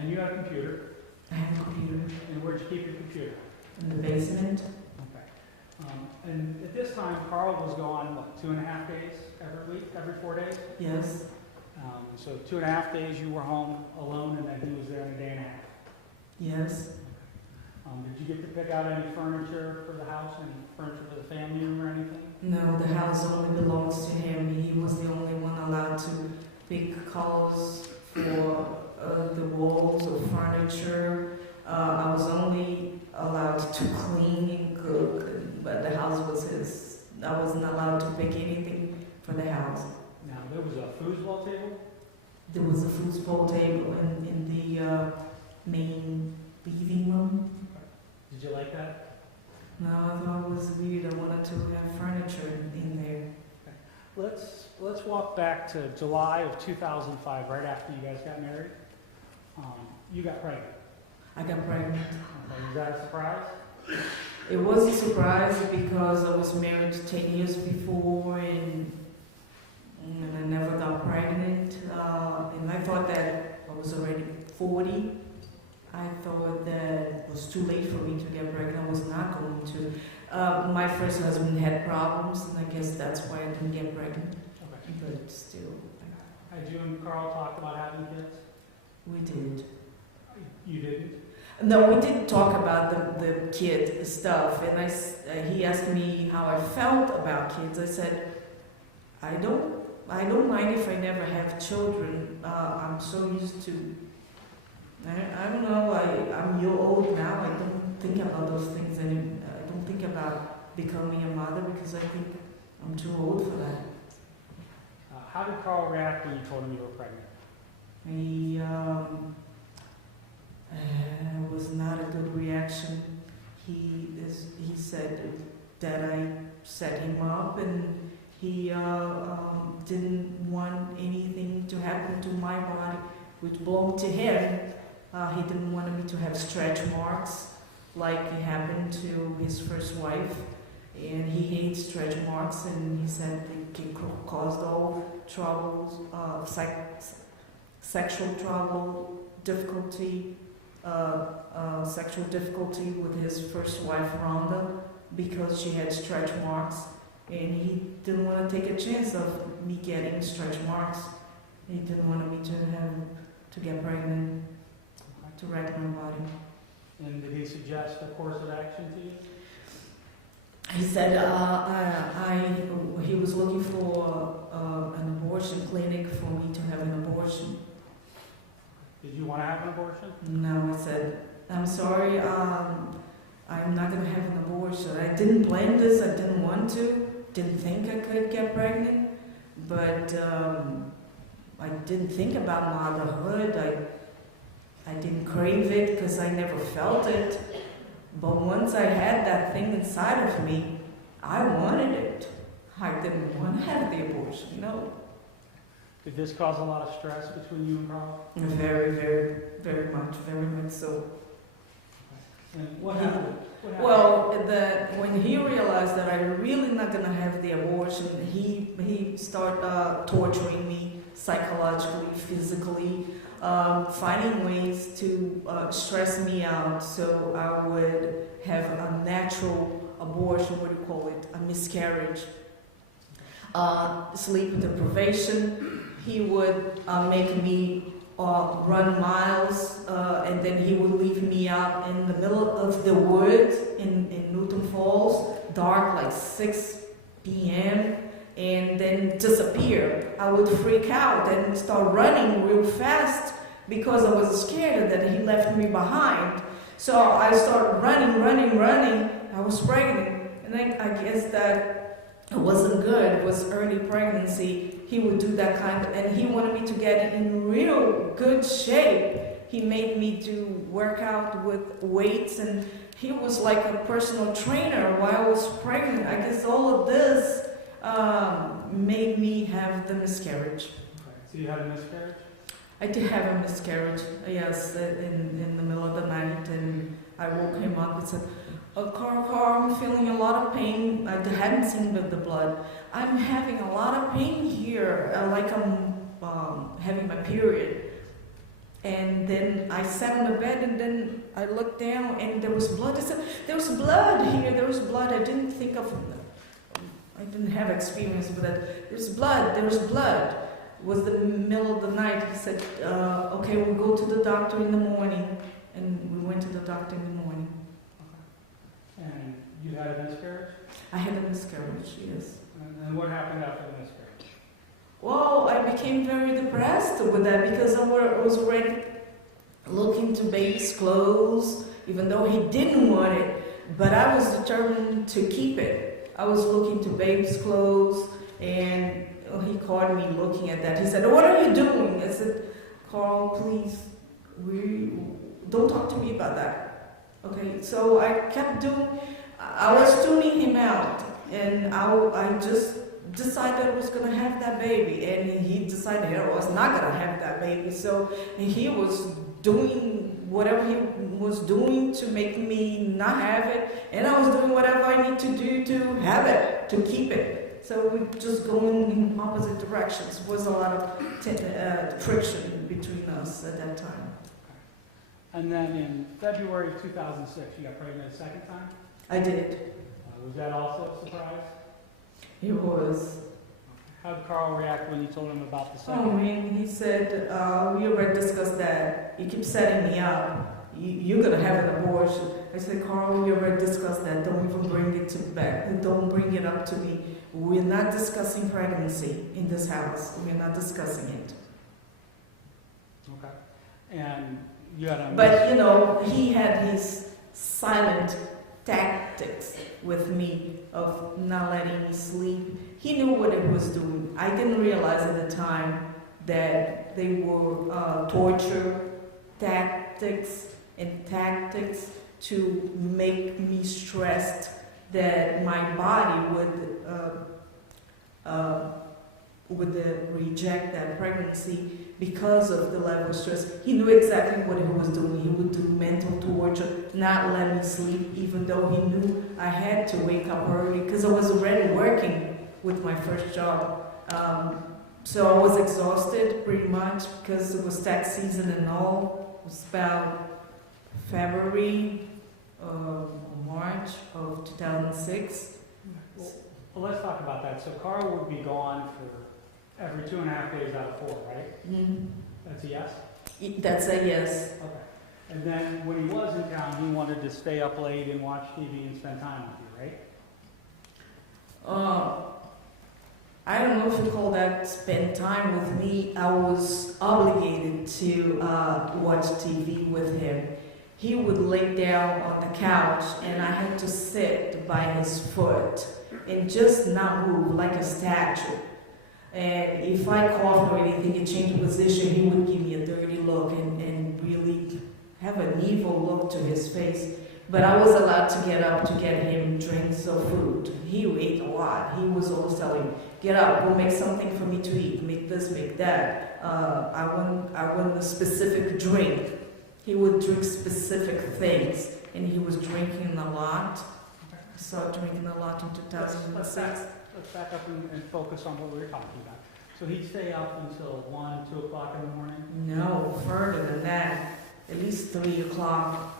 And you had a computer. I had a computer And where'd you keep your computer? in the basement. Okay. And at this time, Karl was gone, what, 2.5 days every week, every 4 days? Yes, So 2.5 days you were home alone, and then he was there in a day and a half. yes. Did you get to pick out any furniture for the house, any furniture for the family room or anything? No, the house only belongs to him. He was the only one allowed to pick colors for the walls or furniture. I was only allowed to clean and cook, but the house was his. I wasn't allowed to pick anything for the house. Now, there was a foosball table? There was a foosball table in the main living room. Did you like that? No, I thought it was weird. I wanted to have furniture in there. Let's walk back to July of 2005, right after you guys got married. You got pregnant. I got pregnant. Okay, was that a surprise? It was a surprise because I was married 10 years before and I never got pregnant. And I thought that I was already 40. I thought that it was too late for me to get pregnant. I was not going to. My first husband had problems, and I guess that's why I didn't get pregnant. Okay. But still, Had you and Karl talked about having kids? we did. You didn't? No, we didn't talk about the kid stuff, and he asked me how I felt about kids. I said, I don't mind if I never have children. I'm so used to. I don't know. I'm old now. I don't think about those things anymore. I don't think about becoming a mother because I think I'm too old for that. How did Karl react when you told him you were pregnant? It was not a good reaction. He said that I set him up, and he didn't want anything to happen to my body, which belonged to him. He didn't want me to have stretch marks like it happened to his first wife, and he hates stretch marks, and he said they can cause all troubles, sexual trouble, difficulty, sexual difficulty with his first wife, Rhonda, because she had stretch marks, and he didn't want to take a chance of me getting stretch marks. He didn't want me to get pregnant, to wreck my body. And did he suggest a course of action to you? He said he was looking for an abortion clinic for me to have an abortion. Did you want to have an abortion? No, I said, I'm sorry, I'm not going to have an abortion. I didn't plan this, I didn't want to, didn't think I could get pregnant, but I didn't think about motherhood. I didn't crave it because I never felt it. But once I had that thing inside of me, I wanted it. I didn't want to have the abortion, no. Did this cause a lot of stress between you and Karl? Very, very much so. And what happened? Well, when he realized that I'm really not gonna have the abortion, he started torturing me psychologically, physically, finding ways to stress me out so I would have a natural abortion, what do you call it, a miscarriage. Sleep deprivation. He would make me run miles, and then he would leave me out in the middle of the woods in Newton Falls, dark like 6 p.m., and then disappear. I would freak out and start running real fast because I was scared that he left me behind. So I started running. I was pregnant, and I guess that it wasn't good. It was early pregnancy. He would do that kind of, and he wanted me to get in real good shape. He made me do workout with weights, and he was like a personal trainer while I was pregnant. I guess all of this made me have the miscarriage. Okay. So you had a miscarriage? I did have a miscarriage, yes, in the middle of the night, and I woke him up and said, Karl, I'm feeling a lot of pain. I hadn't seen the blood. I'm having a lot of pain here, like I'm having my period. And then I sat on the bed, and then I looked down, and there was blood. I said, there was blood here, there was blood. I didn't have experience with that. There's blood. It was the middle of the night. He said, okay, we'll go to the doctor in the morning. And we went to the doctor in the morning. And you had a miscarriage? I had a miscarriage, yes. And what happened after the miscarriage? Well, I became very depressed with that because I was already looking to baby's clothes, even though he didn't want it, but I was determined to keep it. I was looking to baby's clothes, and he caught me looking at that. He said, what are you doing? I said, Karl, please, don't talk to me about that. Okay, so I kept I was tuning him out, and I just decided I was going to have that baby, and he decided I was not going to have that baby. So he was doing whatever he was doing to make me not have it, and I was doing whatever I need to do to have it, to keep it. So we just going in opposite directions. There was a lot of friction between us at that time. And then in February of 2006, you got pregnant a second time? I did. Was that also a surprise? It was. How did Karl react when you told him about the Oh second? man, he said, we already discussed that. You keep setting me up. You're going to have an abortion. I said, Karl, we already discussed that. Don't even bring it back. Don't bring it up to me. We're not discussing pregnancy in this house. We're not discussing it. Okay. And you had a... But, you know, he had his silent tactics with me of not letting me sleep. He knew what he was doing. I didn't realize at the time that they were torture tactics to make me stressed, that my body would reject that pregnancy because of the level of stress. He knew exactly what he was doing. He would do mental torture, not let me sleep, even though he knew I had to wake up early because I was already working with my first job. So I was exhausted pretty much because it was tax season and all. It was about February, March of 2006. Well, let's talk about that. So Karl would be gone for every 2.5 days out of 4, right? Mm-hmm. That's a yes? That's a yes. Okay. And then when he was in town, he wanted to stay up late and watch TV and spend time with you, right? I don't know if you call that spend time with me. I was obligated to watch TV with him. He would lay down on the couch, and I had to sit by his foot and just not move like a statue. And if I coughed or anything and changed position, he would give me a dirty look and really have an evil look to his face. But I was allowed to get up to get him drinks or food. He ate a lot. He was always telling, get up, go make something for me to eat, make this, make that. I want a specific drink. He would drink specific things, and he was drinking a lot. I started drinking a lot in 2006. Let's back up and focus on what we were talking about. So he'd stay up until 1, 2 o'clock in the morning? No, further than that. At least 3 o'clock.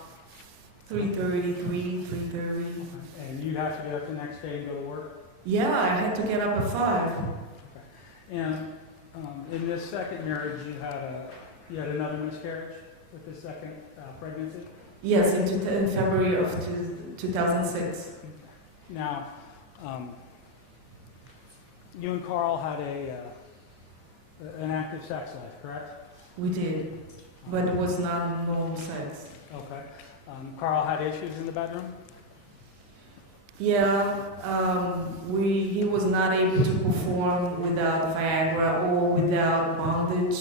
3:30, 3:30. And you'd have to get up the next day and go to work? Yeah, I had to get up at 5. And in this second marriage, you had another miscarriage with the second pregnancy? Yes, in February of 2006. Now, you and Karl had an active sex life, correct? We did, but it was not normal sex. Okay. Karl had issues in the bedroom? Yeah, he was not able to perform without Viagra or without bondage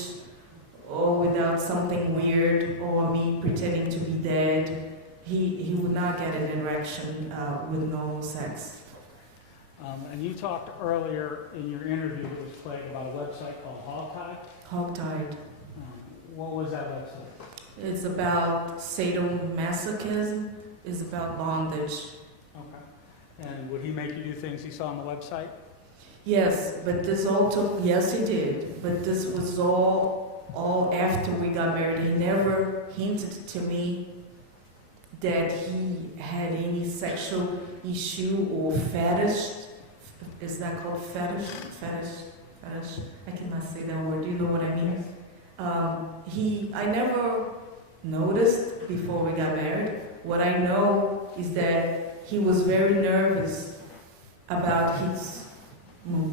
or without something weird or me pretending to be dead. He would not get an erection with normal sex. And you talked earlier in your interview that was played about a website called Hogtie. Hogtied. What was that website? It's about sadomasochism. It's about bondage. Okay. And would he make you do things he saw on the website? Yes, but this all took, yes he did, but this was all after we got married. He never hinted to me that he had any sexual issue or fetish. Is that called fetish? Fetish. I cannot say that word. Do you know what I mean? I never noticed before we got married. What I know is that he was very nervous about his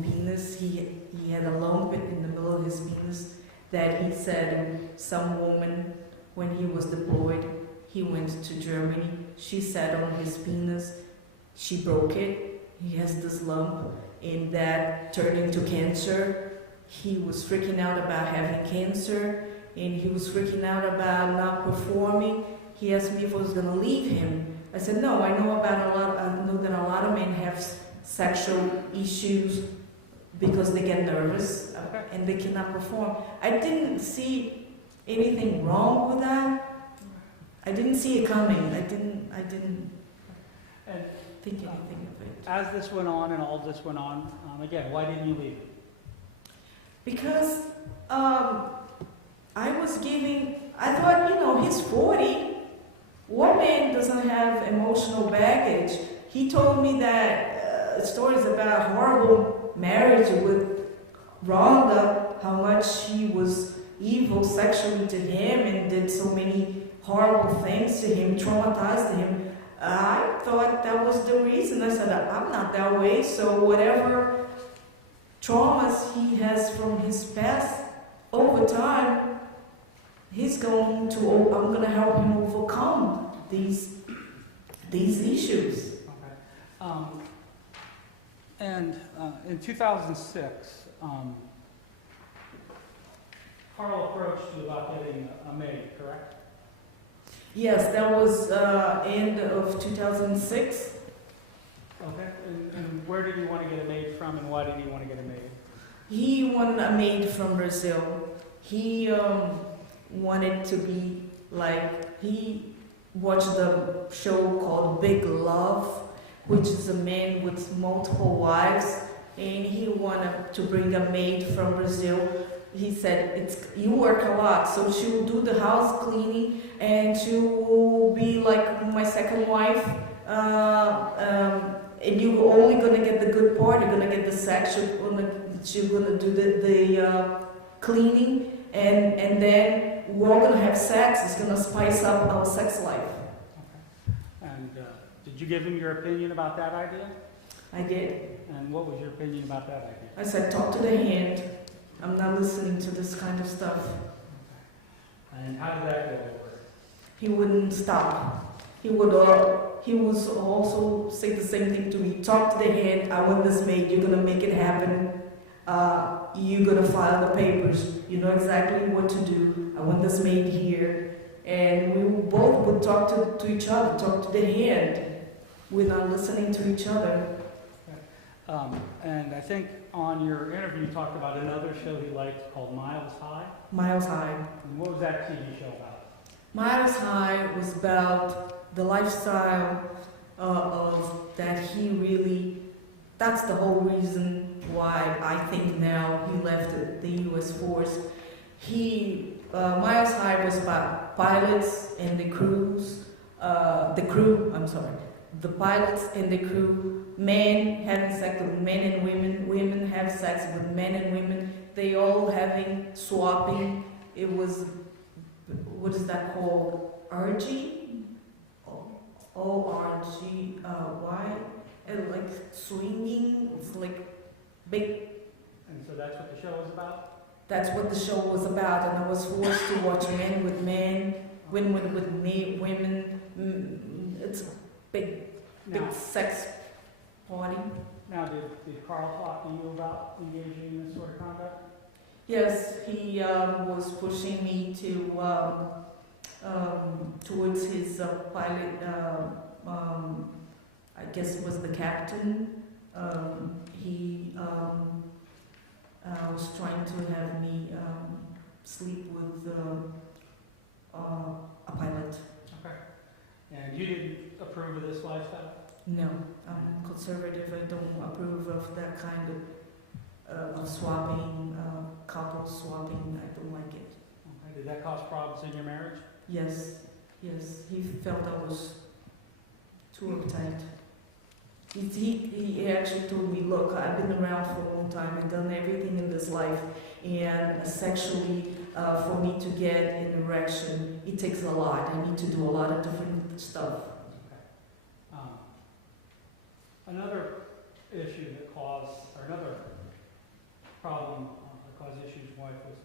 penis. He had a lump in the middle of his penis that he said some woman, when he was deployed, he went to Germany. She sat on his penis. She broke it. He has this lump, and that turned into cancer. He was freaking out about having cancer, and he was freaking out about not performing. He asked me if I was going to leave him. I said, no, I know that a lot of men have sexual issues because they get nervous and they cannot perform. I didn't see anything wrong with that. I didn't see it coming. I didn't think anything of it. As this went on and all this went on, again, why didn't you leave? Because I thought, he's 40. What man doesn't have emotional baggage? He told me that stories about horrible marriage with Rhonda, how much she was evil sexually to him and did so many horrible things to him, traumatized him. I thought that was the reason. I said, I'm not that way, so whatever traumas he has from his past, over time, I'm going to help him overcome these issues. Okay. And in 2006, Karl approached you about getting a maid, correct? Yes, that was end of 2006. Okay. And where did you want to get a maid from, and why did you want to get a maid? He wanted a maid from Brazil. He wanted to be like, he watched a show called Big Love, which is a man with multiple wives, and he wanted to bring a maid from Brazil. He said, you work a lot, so she will do the house cleaning, and she will be like my second wife, and you're only going to get the good part, you're going to get the sex, she's going to do the cleaning, and then we're all going to have sex. It's going to spice up our sex life. Okay. And did you give him your opinion about that idea? I did. And what was your opinion about that idea? I said, talk to the hand. I'm not listening to this kind of stuff. Okay. And how did that go over? He wouldn't stop. He was also say the same thing to me. Talk to the hand. I want this maid. You're going to make it happen. You're going to file the papers. You know exactly what to do. I want this maid here. and we both would talk to each other, talk to the hand. We're not listening to each other. And I think on your interview you talked about another show he liked called Miles High. Miles High. And what was that TV show about? Miles High was about the lifestyle of that he really, that's the whole reason why I think now he left the U.S. force. Miles High was about pilots and the pilots and the crew, men having sex with men and women have sex with men and women, they all having swapping. It was, what is that called? RG? O-R-G-Y? And like swinging, it's like big. And so that's what the show was about? That's what the show was about, and I was forced to watch men with men, women with women. It's a big sex party. Now, did Karl talk to you about engaging in this sort of conduct? Yes, he was pushing me to towards his pilot. I guess it was the captain. He was trying to have me sleep with a pilot. Okay. And you didn't approve of this lifestyle? No, I'm conservative. I don't approve of that kind of swapping, couple swapping. I don't like it. Okay. Did that cause problems in your marriage? Yes, he felt I was too uptight. He actually told me, look, I've been around for a long time. I've done everything in this life. And sexually, for me to get an erection, it takes a lot. I need to do a lot of different stuff. Okay. Another issue that caused, or another problem that caused issues with your wife was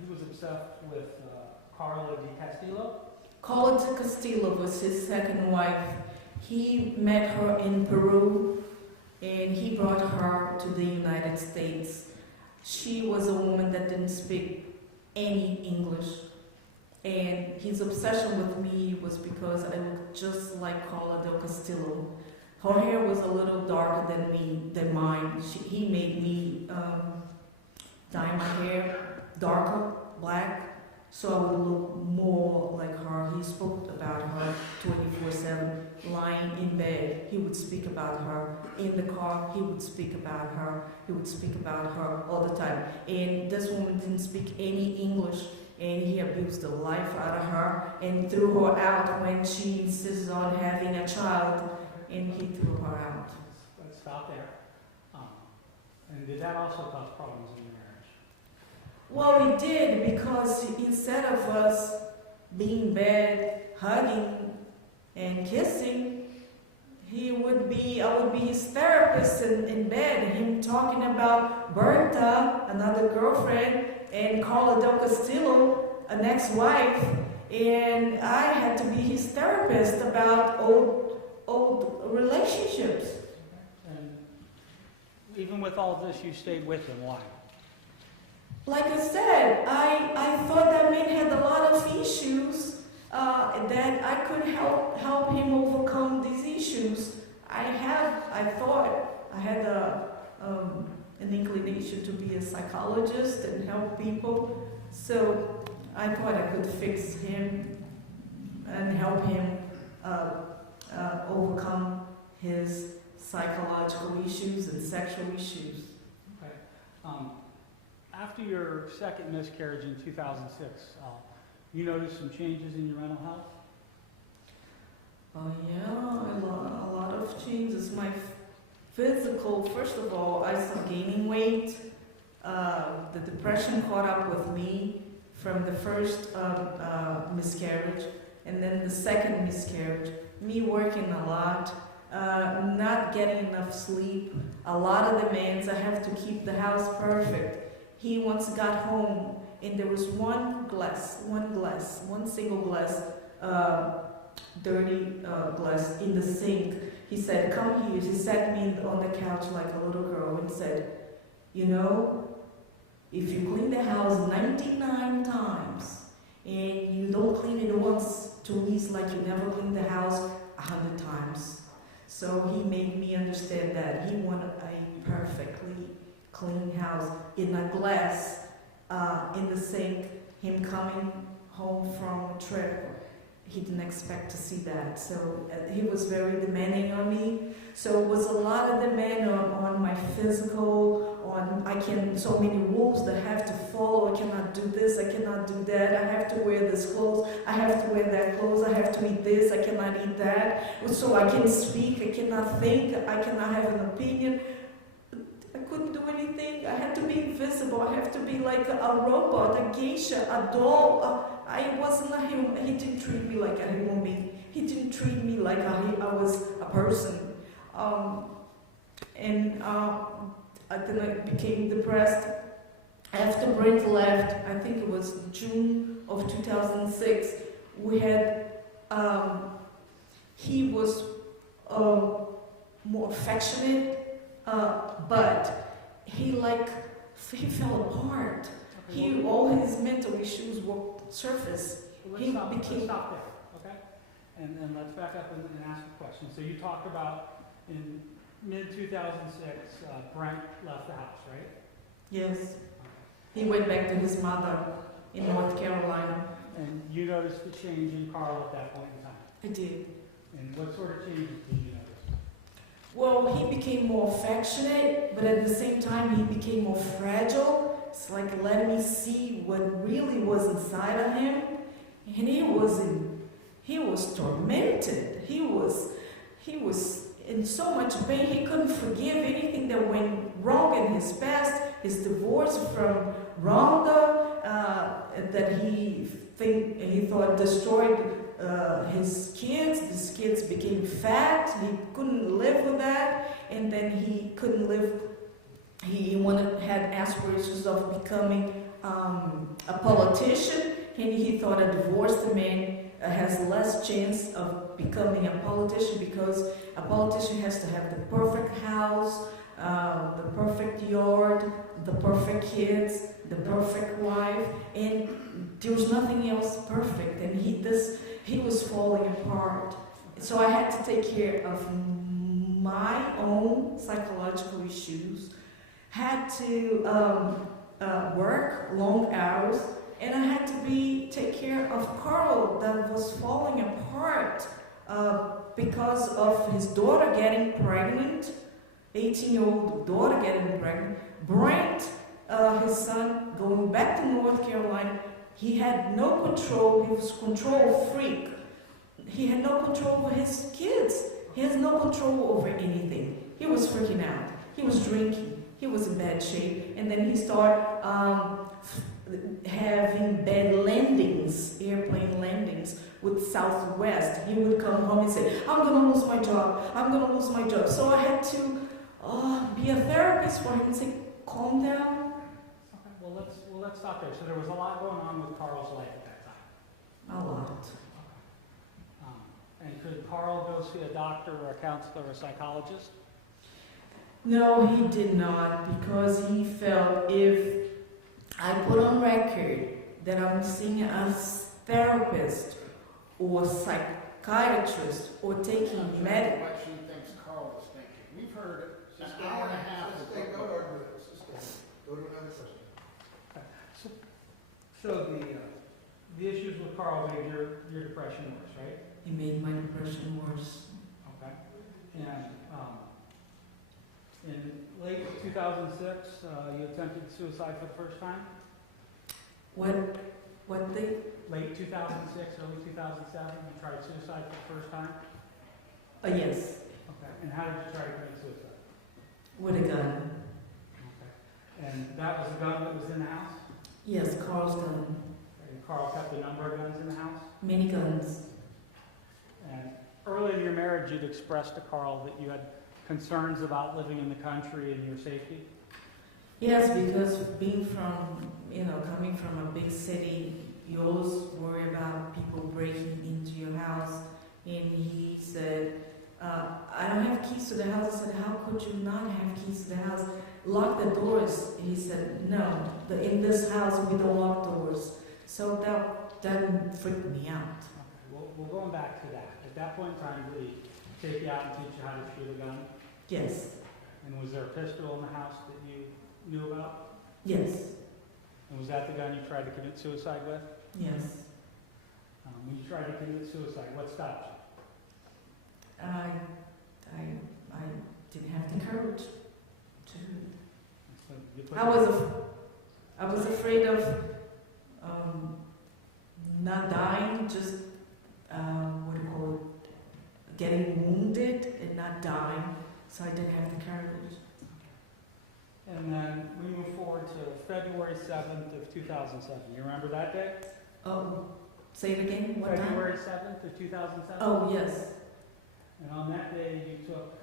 he was obsessed with Karl di Castillo. Karl di Castillo was his second wife. He met her in Peru, and he brought her to the United States. She was a woman that didn't speak any English, and his obsession with me was because I looked just like Karl del Castillo. Her hair was a little darker than mine. He made me dye my hair darker, black, so I would look more like her. He spoke about her 24/7, lying in bed. He would speak about her. In the car, he would speak about her. He would speak about her all the time. And this woman didn't speak any English, and he abused the life out of her and threw her out when she insisted on having a child, and he threw her out. Let's stop there. And did that also cause problems in your marriage? Well, it did, because instead of us being in bed, hugging and kissing, I would be his therapist in bed, him talking about Berta, another girlfriend, and Karl del Castillo, an ex-wife, and I had to be his therapist about old relationships. And even with all this, you stayed with him. Why? Like I said, I thought that man had a lot of issues that I could help him overcome these issues. I thought I had an inclination to be a psychologist and help people, so I thought I could fix him and help him overcome his psychological issues and sexual issues. Okay. After your second miscarriage in 2006, you noticed some changes in your mental health? Oh yeah, a lot of changes. My physical, first of all, I started gaining weight. The depression caught up with me from the first miscarriage, and then the second miscarriage. Me working a lot, not getting enough sleep, a lot of demands. I have to keep the house perfect. He once got home and there was one single glass, dirty glass in the sink. He said, "Come here." He sat me on the couch like a little girl and said, "You know, if you clean the house 99 times and you don't clean it once, to me it's like you never clean the house 100 times. So he made me understand that he wanted a perfectly clean house in a glass in the sink. Him coming home from a trip, he didn't expect to see that. So he was very demanding on me. So it was a lot of demand on my physical, so many rules that I have to follow. I cannot do this, I cannot do that. I have to wear this clothes, I have to wear that clothes, I have to eat this, I cannot eat that. So I can speak, I cannot think, I cannot have an opinion. I couldn't do anything. I had to be invisible. I have to be like a robot, a geisha, a doll. I wasn't a human. He didn't treat me like a human being. He didn't treat me like I was a person. Then I became depressed. After Brent left, I think it was June of 2006, we had, he was more affectionate, but he fell apart. All his mental issues were surfaced. Let's stop there, okay? And then let's back up and ask a question. So you talked about in mid-2006, Brent left the house, right? Yes. He went back to his mother in North Carolina. And you noticed the change in Karl at that point in time? I did. And what sort of changes did you notice? Well, he became more affectionate, but at the same time, he became more fragile. It's like letting me see what really was inside of him. And he was tormented. He was in so much pain. He couldn't forgive anything that went wrong in his past. His divorce from Rhonda, that he thought destroyed his kids. His kids became fat. He couldn't live with that, and then he couldn't live. He had aspirations of becoming a politician, and he thought a divorced man has less chance of becoming a politician, because a politician has to have the perfect house, the perfect yard, the perfect kids, the perfect wife, and there was nothing else perfect. And he was falling apart. So I had to take care of my own psychological issues, had to work long hours, and I had to take care of Karl, that was falling apart because of his daughter getting pregnant, 18-year-old daughter getting pregnant. Brent, his son, going back to North Carolina, he had no control. He was a control freak. He had no control over his kids. He has no control over anything. He was freaking out. He was drinking. He was in bad shape. And then he started having bad landings, airplane landings with Southwest. He would come home and say, I'm going to lose my job. I'm going to lose my job. So I had to be a therapist for him and say, calm down. Okay, well, let's stop there. So there was a lot going on with Karl's life at that time. A lot. And could Karl go see a doctor or a counselor or a psychologist? No, he did not, because he felt if I put on record that I'm seeing a therapist or psychiatrist or taking med. What she thinks Karl was thinking. We've heard an hour and a half. Go to another question. So the issues with Karl made your depression worse, right? It made my depression worse. Okay. And in late 2006, you attempted suicide for the first time? What day? Late 2006, early 2007, you tried suicide for the first time? Yes, Okay. And how did you try to commit suicide? with a gun. Okay. And that was the gun that was in the house? Yes, Karl's gun. And Karl kept a number of guns in the house? Many guns. And early in your marriage, you'd expressed to Karl that you had concerns about living in the country and your safety? Yes, because coming from a big city, you always worry about people breaking into your house. And he said, I don't have keys to the house. I said, how could you not have keys to the house? Lock the doors. He said, no, in this house we don't lock doors. So that that freaked me out. Okay, well, we're going back to that. At that point in time, did he take you out and teach you how to shoot a gun? Yes, And was there a pistol in the house that you knew about? yes, And was that the gun you tried to commit suicide with? yes. When you tried to commit suicide, what stopped you? I didn't have the courage to. So you put- I was afraid of not dying, just what do you call it, getting wounded and not dying. So I didn't have the courage. And then we move forward to February 7th of 2007. You remember that day? Oh, say it again. What time? February 7th of 2007? Oh, yes. And on that day, you took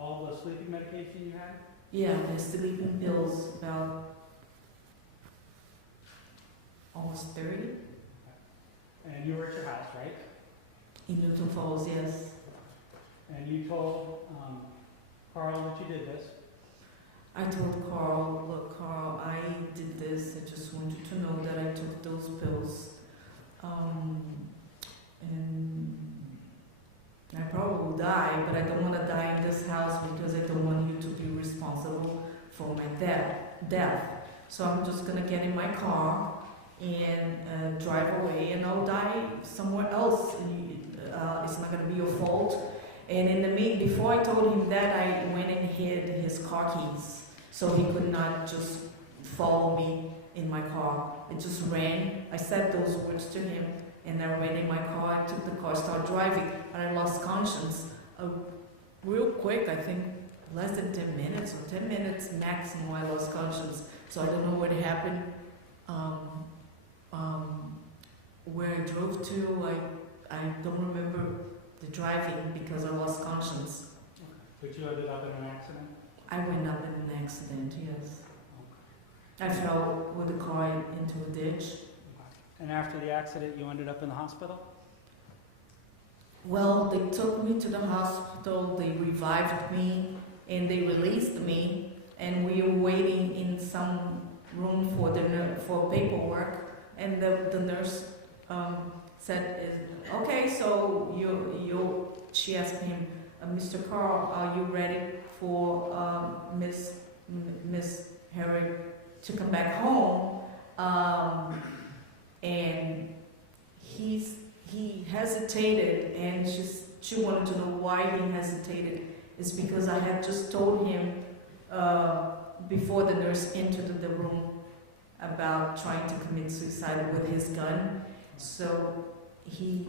all the sleeping medication you had? Yeah, the sleeping pills, about almost 30 And you were at your house, right? in Newton Falls. Yes. And you told Karl that you did this. I told Karl, look, Karl, I did this. I just want you to know that I took those pills. And I probably will die, but I don't want to die in this house because I don't want you to be responsible for my death. So I'm just going to get in my car and drive away, and I'll die somewhere else. It's not going to be your fault. And in the before I told him that, I went and hid his car keys so he could not just follow me in my car. It just ran. I said those words to him, and I ran in my car. I took the car, started driving, and I lost conscience. Real quick, I think less than 10 minutes or 10 minutes maximum, I lost conscience. So I don't know what happened. Where I drove to, I don't remember the driving because I lost conscience. But you ended up in an accident? I went up in an accident, yes. I fell with the car into a ditch. And after the accident, you ended up in the hospital? Well, they took me to the hospital, they revived me, and they released me, and we were waiting in some room for paperwork, and the nurse said, okay, so she asked him, Mr. Karl, are you ready for Miss Hoerig to come back home? And he hesitated, and she wanted to know why he hesitated. It's because I had just told him before the nurse entered the room about trying to commit suicide with his gun. So he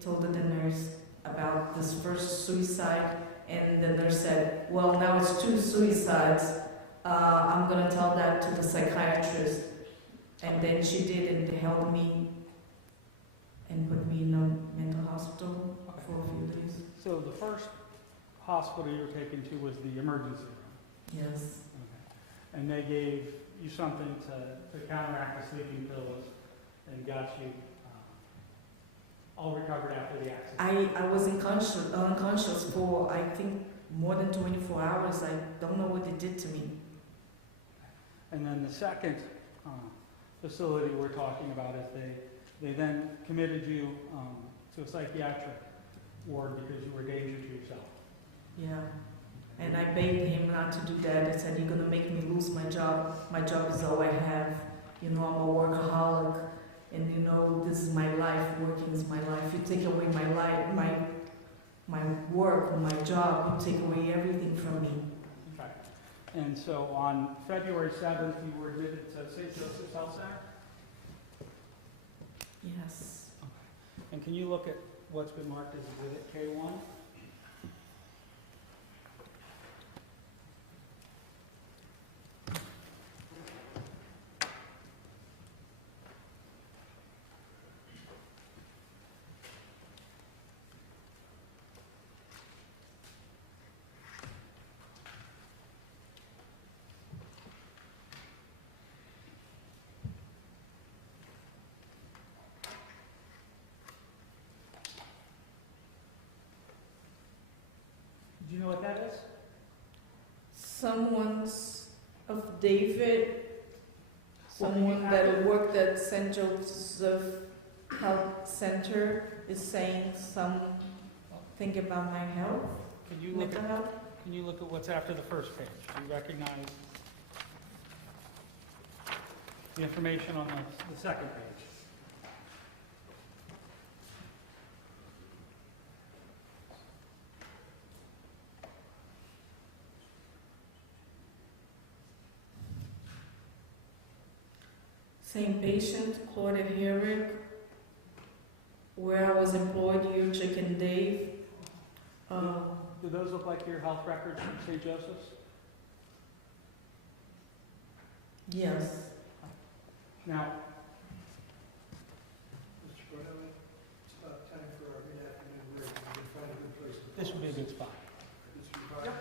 told the nurse about this first suicide, and the nurse said, well, now it's 2 suicides. I'm going to tell that to the psychiatrist. And then she did, and they held me and put me in a mental hospital for a few days. So the first hospital you were taken to was the emergency room? Yes. Okay. And they gave you something to counteract the sleeping pills and got you all recovered after the accident? I was unconscious for, I think, more than 24 hours. I don't know what they did to me. And then the second facility we're talking about is they then committed you to a psychiatric ward because you were a danger to yourself. Yeah. And I begged him not to do that. I said, you're going to make me lose my job. My job is all I have. You know, I'm a workaholic. And you know, this is my life. Working is my life. You take away my life, my work, my job, you take away everything from me. Okay. And so on February 7th, you were admitted to St. Joseph's Health Center? Yes. Okay. And can you look at what's been marked as Exhibit K1? Do you know what that is? Someone's of David, someone that worked at St. Joseph health center is saying something about my health, Can you look mental at, health. can you look at what's after the first page? Do you recognize the information on the second page? Same patient, Claudia Hoerig, where I was employed, you, Chick and Dave. Do those look like your health records from St. Joseph's? Yes. Now, Mr. Cornell, it's about time for our mid-afternoon break. We can find a good place to. this would be a good spot. Mr. Yep.